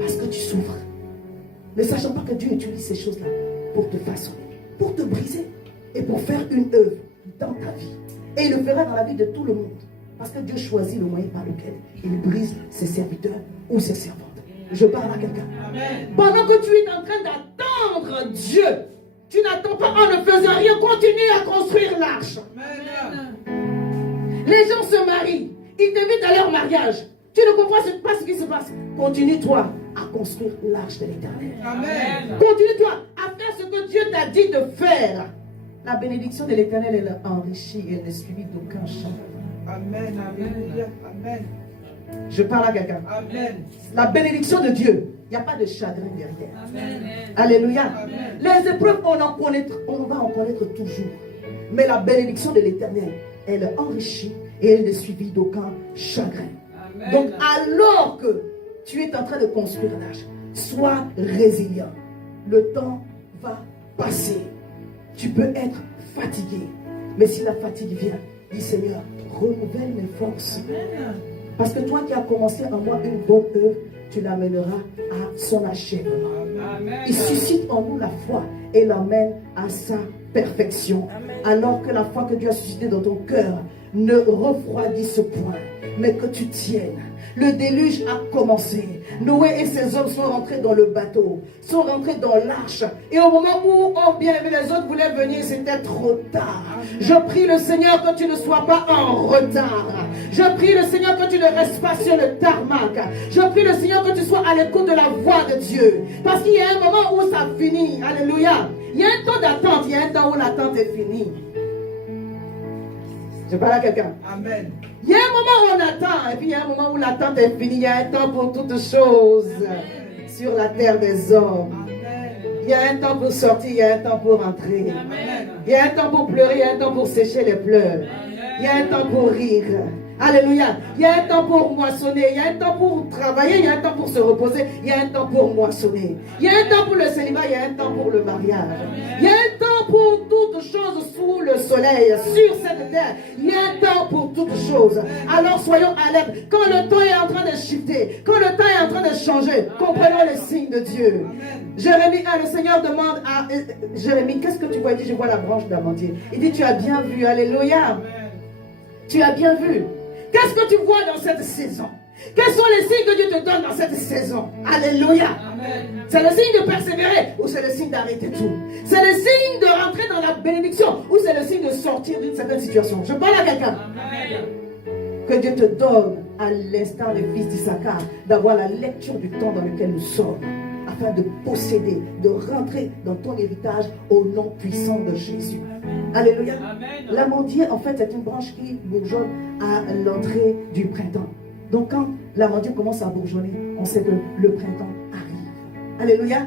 Parce que tu souffres. Ne sachant pas que Dieu utilise ces choses-là pour te façonner, pour te briser et pour faire une œuvre dans ta vie. Et il le fera dans la vie de tout le monde. Parce que Dieu choisit le moyen par lequel il brise ses serviteurs ou ses servantes. Je parle à quelqu'un. Pendant que tu es en train d'attendre Dieu, tu n'attends pas en ne faisant rien. Continue à construire l'arche. Les gens se marient. Ils t'invitent à leur mariage. Tu ne comprends pas ce qui se passe. Continue-toi à construire l'arche de l'Éternel. Amen. Continue-toi à faire ce que Dieu t'a dit de faire. La bénédiction de l'Éternel, elle est enrichie et elle n'est suivie d'aucun changement. Amen. Alléluia. Amen. Je parle à quelqu'un. Amen. La bénédiction de Dieu, il n'y a pas de chagrin derrière. Amen. Alléluia. Amen. Les épreuves, on va en connaître toujours. Mais la bénédiction de l'Éternel, elle est enrichie et elle n'est suivie d'aucun chagrin. Amen. Donc, alors que tu es en train de construire l'arche, sois résilient. Le temps va passer. Tu peux être fatigué. Mais si la fatigue vient, dis Seigneur, renouvelle mes forces. Amen. Parce que toi qui as commencé en moi une bonne œuvre, tu l'amèneras à son achèvement. Amen. Il suscite en nous la foi et l'amène à sa perfection. Alors que la foi que Dieu a suscitée dans ton cœur ne refroidisse point, mais que tu tiennes. Le déluge a commencé. Noé et ses hommes sont rentrés dans le bateau, sont rentrés dans l'arche. Et au moment où, oh bien aimé, les autres voulaient venir, c'était trop tard. Je prie le Seigneur que tu ne sois pas en retard. Je prie le Seigneur que tu ne restes pas sur le tarmac. Je prie le Seigneur que tu sois à l'écoute de la voix de Dieu. Parce qu'il y a un moment où ça finit. Alléluia. Il y a un temps d'attente, il y a un temps où l'attente est finie. Je parle à quelqu'un. Amen. Il y a un moment où on attend, et puis il y a un moment où l'attente est finie. Il y a un temps pour toutes choses sur la terre des hommes. Amen. Il y a un temps pour sortir, il y a un temps pour entrer. Amen. Il y a un temps pour pleurer, il y a un temps pour sécher les pleurs. Il y a un temps pour rire. Alléluia. Il y a un temps pour moissonner. Il y a un temps pour travailler. Il y a un temps pour se reposer. Il y a un temps pour moissonner. Il y a un temps pour le célibat. Il y a un temps pour le mariage. Il y a un temps pour toutes choses sous le soleil, sur cette terre. Il y a un temps pour toutes choses. Alors soyons alertes. Quand le temps est en train de shifter, quand le temps est en train de changer, comprenons les signes de Dieu. Jérémie 1, le Seigneur demande à Jérémie, qu'est-ce que tu vois? Il dit, je vois la branche d'amandier. Il dit, tu as bien vu. Alléluia. Tu as bien vu. Qu'est-ce que tu vois dans cette saison? Quels sont les signes que Dieu te donne dans cette saison? Alléluia. C'est le signe de persévérer ou c'est le signe d'arrêter tout? C'est le signe de rentrer dans la bénédiction ou c'est le signe de sortir d'une certaine situation? Je parle à quelqu'un. Que Dieu te donne, à l'instant des fils d'Issachar, d'avoir la lecture du temps dans lequel nous sommes, afin de posséder, de rentrer dans ton héritage au nom puissant de Jésus. Alléluia. L'amandier, en fait, c'est une branche qui bourgeonne à l'entrée du printemps. Donc, quand l'amandier commence à bourgeonner, on sait que le printemps arrive. Alléluia.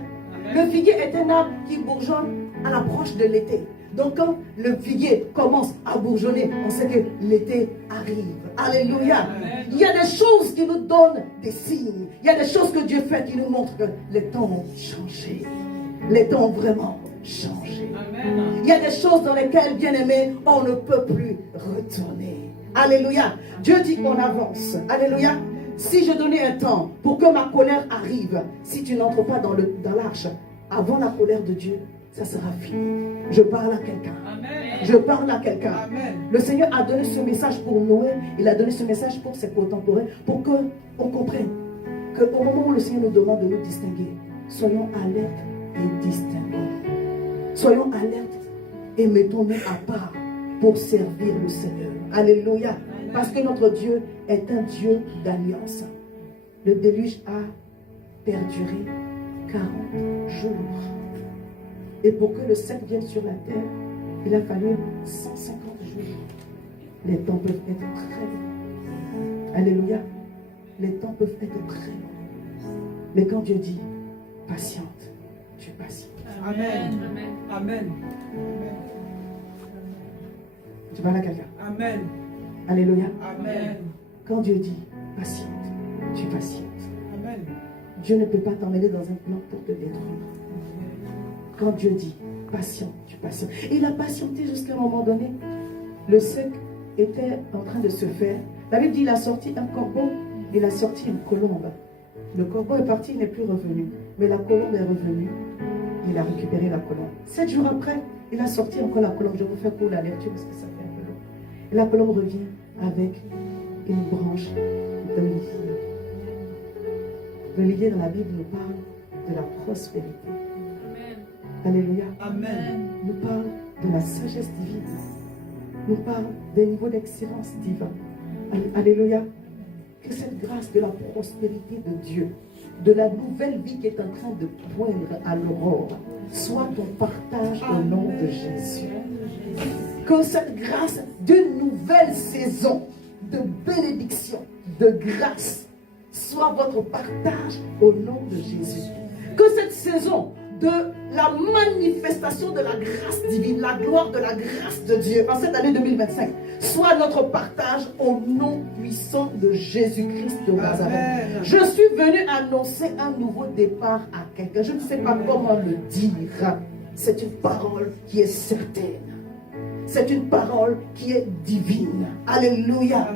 Le figuier est un arbre qui bourgeonne à l'approche de l'été. Donc, quand le figuier commence à bourgeonner, on sait que l'été arrive. Alléluia. Il y a des choses qui nous donnent des signes. Il y a des choses que Dieu fait qui nous montrent que les temps ont changé. Les temps ont vraiment changé. Il y a des choses dans lesquelles, bien aimé, on ne peut plus retourner. Alléluia. Dieu dit qu'on avance. Alléluia. Si je donnais un temps pour que ma colère arrive, si tu n'entres pas dans l'arche, avant la colère de Dieu, ça sera fini. Je parle à quelqu'un. Je parle à quelqu'un. Le Seigneur a donné ce message pour Noé. Il a donné ce message pour ses contemporains, pour qu'on comprenne qu'au moment où le Seigneur nous demande de nous distinguer, soyons alertes et distinguons. Soyons alertes et mettons-nous à part pour servir le Seigneur. Alléluia. Parce que notre Dieu est un Dieu d'alliance. Le déluge a perduré 40 jours. Et pour que le sel vienne sur la terre, il a fallu 150 jours. Les temps peuvent être très longs. Alléluia. Les temps peuvent être très longs. Mais quand Dieu dit, patiente, tu patientes. Amen. Amen. Tu parles à quelqu'un. Amen. Alléluia. Amen. Quand Dieu dit, patiente, tu patientes. Amen. Dieu ne peut pas t'emmener dans un plan pour te détruire. Quand Dieu dit, patiente, tu patientes. Il a patienté jusqu'à un moment donné. Le sec était en train de se faire. La Bible dit, il a sorti un corbeau, il a sorti une colombe. Le corbeau est parti, il n'est plus revenu. Mais la colombe est revenue. Il a récupéré la colombe. 7 jours après, il a sorti encore la colombe. Je vous fais pour la lecture parce que ça fait un peu long. Et la colombe revient avec une branche d'olivier. L'olivier dans la Bible nous parle de la prospérité. Alléluia. Amen. Nous parle de la sagesse divine. Nous parle des niveaux d'excellence divine. Alléluia. Que cette grâce de la prospérité de Dieu, de la nouvelle vie qui est en train de poindre à l'aurore, soit ton partage au nom de Jésus. Que cette grâce d'une nouvelle saison de bénédiction, de grâce, soit votre partage au nom de Jésus. Que cette saison de la manifestation de la grâce divine, la gloire de la grâce de Dieu en cette année 2025 soit notre partage au nom puissant de Jésus-Christ de Nazareth. Je suis venu annoncer un nouveau départ à quelqu'un. Je ne sais pas comment le dire. C'est une parole qui est certaine. C'est une parole qui est divine. Alléluia.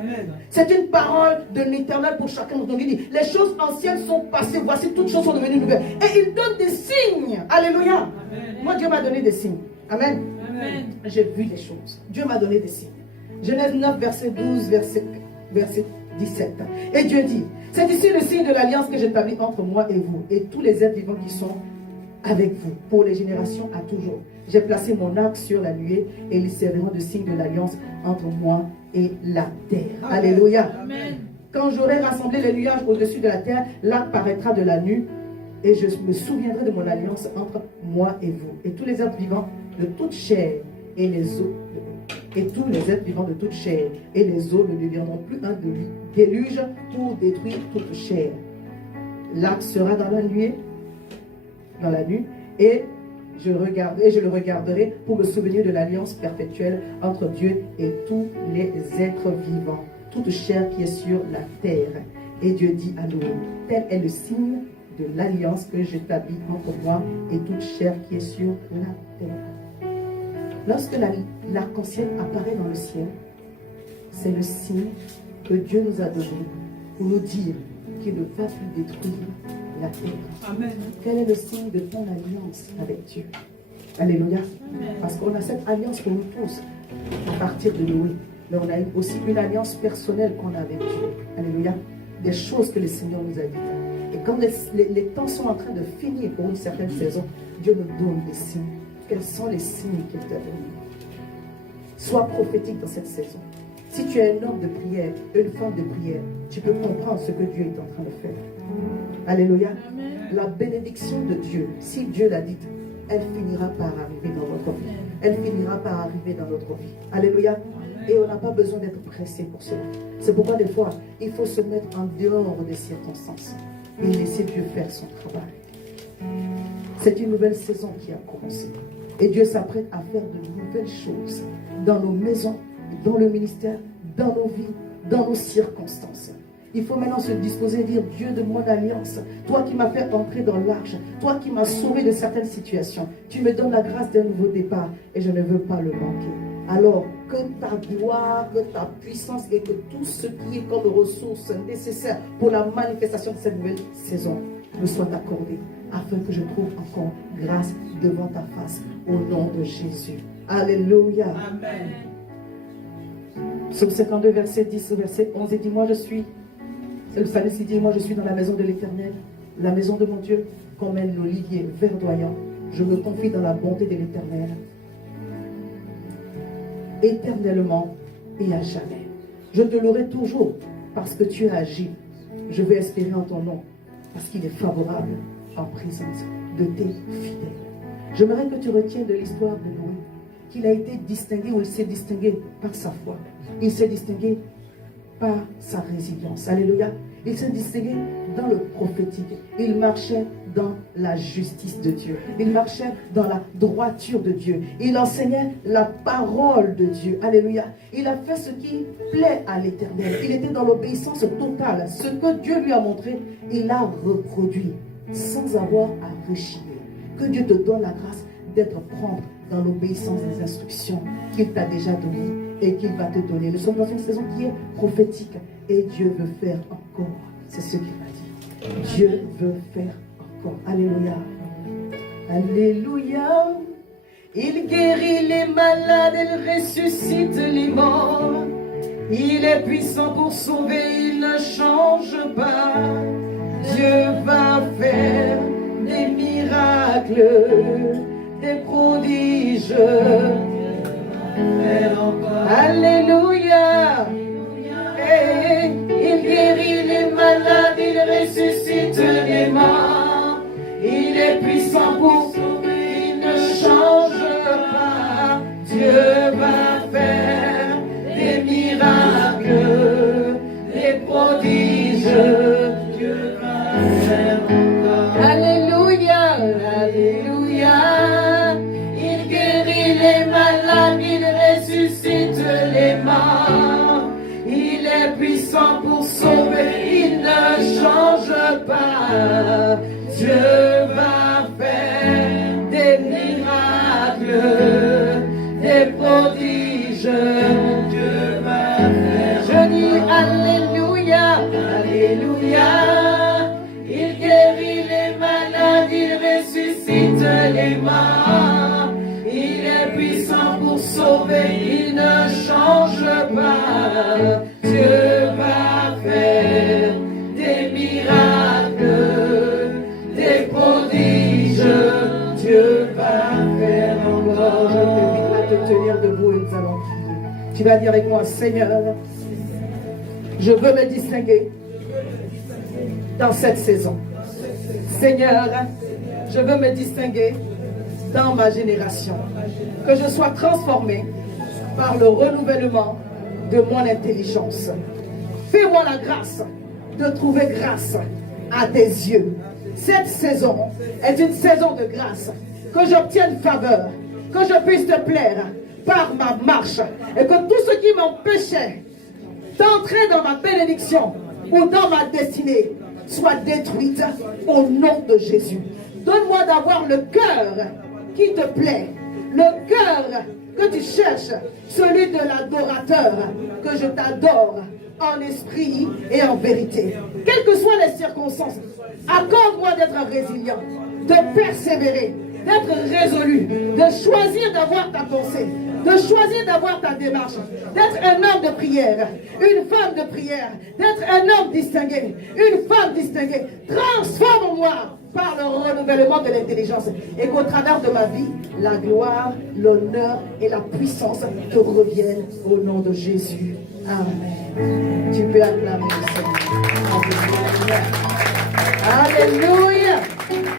C'est une parole de l'éternel pour chacun d'entre nous. Il dit, les choses anciennes sont passées. Voici, toutes choses sont devenues nouvelles. Et il donne des signes. Alléluia. Amen. Moi, Dieu m'a donné des signes. Amen. Amen. J'ai vu des choses. Dieu m'a donné des signes. Genèse 9, verset 12, verset 17. Et Dieu dit, c'est ici le signe de l'alliance que j'établis entre moi et vous, et tous les êtres vivants qui sont avec vous, pour les générations à toujours. J'ai placé mon arc sur la nuée, et ils serviront de signe de l'alliance entre moi et la terre. Amen. Alléluia. Amen. Quand j'aurai rassemblé les nuages au-dessus de la terre, l'arc paraîtra de la nuit, et je me souviendrai de mon alliance entre moi et vous, et tous les êtres vivants de toute chair, et les eaux, et tous les êtres vivants de toute chair, et les eaux ne deviendront plus un déluge pour détruire toute chair. L'arc sera dans la nuit, et je le regarderai pour me souvenir de l'alliance perpétuelle entre Dieu et tous les êtres vivants, toute chair qui est sur la terre. Et Dieu dit à Noé, tel est le signe de l'alliance que j'établis entre moi et toute chair qui est sur la terre. Lorsque l'arc-en-ciel apparaît dans le ciel, c'est le signe que Dieu nous a donné pour nous dire qu'il ne va plus détruire la terre. Amen. Quel est le signe de ton alliance avec Dieu? Alléluia. Parce qu'on a cette alliance pour nous tous à partir de Noé. Mais on a aussi une alliance personnelle qu'on a avec Dieu. Alléluia. Des choses que le Seigneur nous a dites. Et quand les temps sont en train de finir pour une certaine saison, Dieu nous donne des signes. Quels sont les signes qu'il t'a donnés? Sois prophétique dans cette saison. Si tu es un homme de prière, une femme de prière, tu peux comprendre ce que Dieu est en train de faire. Alléluia. Amen. La bénédiction de Dieu, si Dieu l'a dite, elle finira par arriver dans votre vie. Elle finira par arriver dans notre vie. Alléluia. Et on n'a pas besoin d'être pressé pour cela. C'est pourquoi des fois, il faut se mettre en dehors des circonstances et laisser Dieu faire son travail. C'est une nouvelle saison qui a commencé. Et Dieu s'apprête à faire de nouvelles choses dans nos maisons, dans le ministère, dans nos vies, dans nos circonstances. Il faut maintenant se disposer et dire, Dieu de mon alliance, toi qui m'as fait entrer dans l'arche, toi qui m'as sauvé de certaines situations, tu me donnes la grâce d'un nouveau départ et je ne veux pas le manquer. Alors que ta gloire, que ta puissance et que tout ce qui est comme ressources nécessaires pour la manifestation de cette nouvelle saison me soit accordé afin que je trouve encore grâce devant ta face au nom de Jésus. Alléluia. Amen. Psaume 52, verset 10, verset 11, et dit, moi je suis, c'est le psalmiste qui dit, moi je suis dans la maison de l'Éternel, la maison de mon Dieu, comme un olivier verdoyant. Je me confie dans la bonté de l'Éternel, éternellement et à jamais. Je te louerai toujours parce que tu as agi. Je vais espérer en ton nom parce qu'il est favorable en présence de tes fidèles. J'aimerais que tu retiennes de l'histoire de Noé qu'il a été distingué ou il s'est distingué par sa foi. Il s'est distingué par sa résilience. Alléluia. Il s'est distingué dans le prophétique. Il marchait dans la justice de Dieu. Il marchait dans la droiture de Dieu. Il enseignait la parole de Dieu. Alléluia. Il a fait ce qui plaît à l'Éternel. Il était dans l'obéissance totale. Ce que Dieu lui a montré, il a reproduit sans avoir à rechigner. Que Dieu te donne la grâce d'être prompt dans l'obéissance des instructions qu'il t'a déjà données et qu'il va te donner. Nous sommes dans une saison qui est prophétique et Dieu veut faire encore. C'est ce qu'il m'a dit. Dieu veut faire encore. Alléluia. Alléluia. Il guérit les malades, il ressuscite les morts. Il est puissant pour sauver, il ne change pas. Dieu va faire des miracles, des prodiges. Alléluia. Hey, il guérit les malades, il ressuscite les morts. Il est puissant pour sauver, il ne change pas. Dieu va faire des miracles, des prodiges. Dieu va faire encore. Alléluia, alléluia. Il guérit les malades, il ressuscite les morts. Il est puissant pour sauver, il ne change pas. Dieu va faire des miracles, des prodiges. Dieu va faire. Je dis alléluia, alléluia. Il guérit les malades, il ressuscite les morts. Il est puissant pour sauver, il ne change pas. Dieu va faire des miracles, des prodiges. Dieu va faire encore. Je t'invite à te tenir debout et nous allons prier. Tu vas dire avec moi, Seigneur, je veux me distinguer dans cette saison. Seigneur, je veux me distinguer dans ma génération. Que je sois transformé par le renouvellement de mon intelligence. Fais-moi la grâce de trouver grâce à tes yeux. Cette saison est une saison de grâce. que j'obtienne faveur, que je puisse te plaire par ma marche, et que tout ce qui m'empêchait d'entrer dans ma bénédiction ou dans ma destinée soit détruite au nom de Jésus. Donne-moi d'avoir le cœur qui te plaît, le cœur que tu cherches, celui de l'adorateur, que je t'adore en esprit et en vérité. Quelles que soient les circonstances, accorde-moi d'être résilient, de persévérer, d'être résolu, de choisir d'avoir ta pensée, de choisir d'avoir ta démarche, d'être un homme de prière, une femme de prière, d'être un homme distingué, une femme distinguée. Transforme-moi par le renouvellement de l'intelligence et qu'au travers de ma vie, la gloire, l'honneur et la puissance te reviennent au nom de Jésus. Amen. Tu peux acclamer le Seigneur. Alléluia. Alléluia.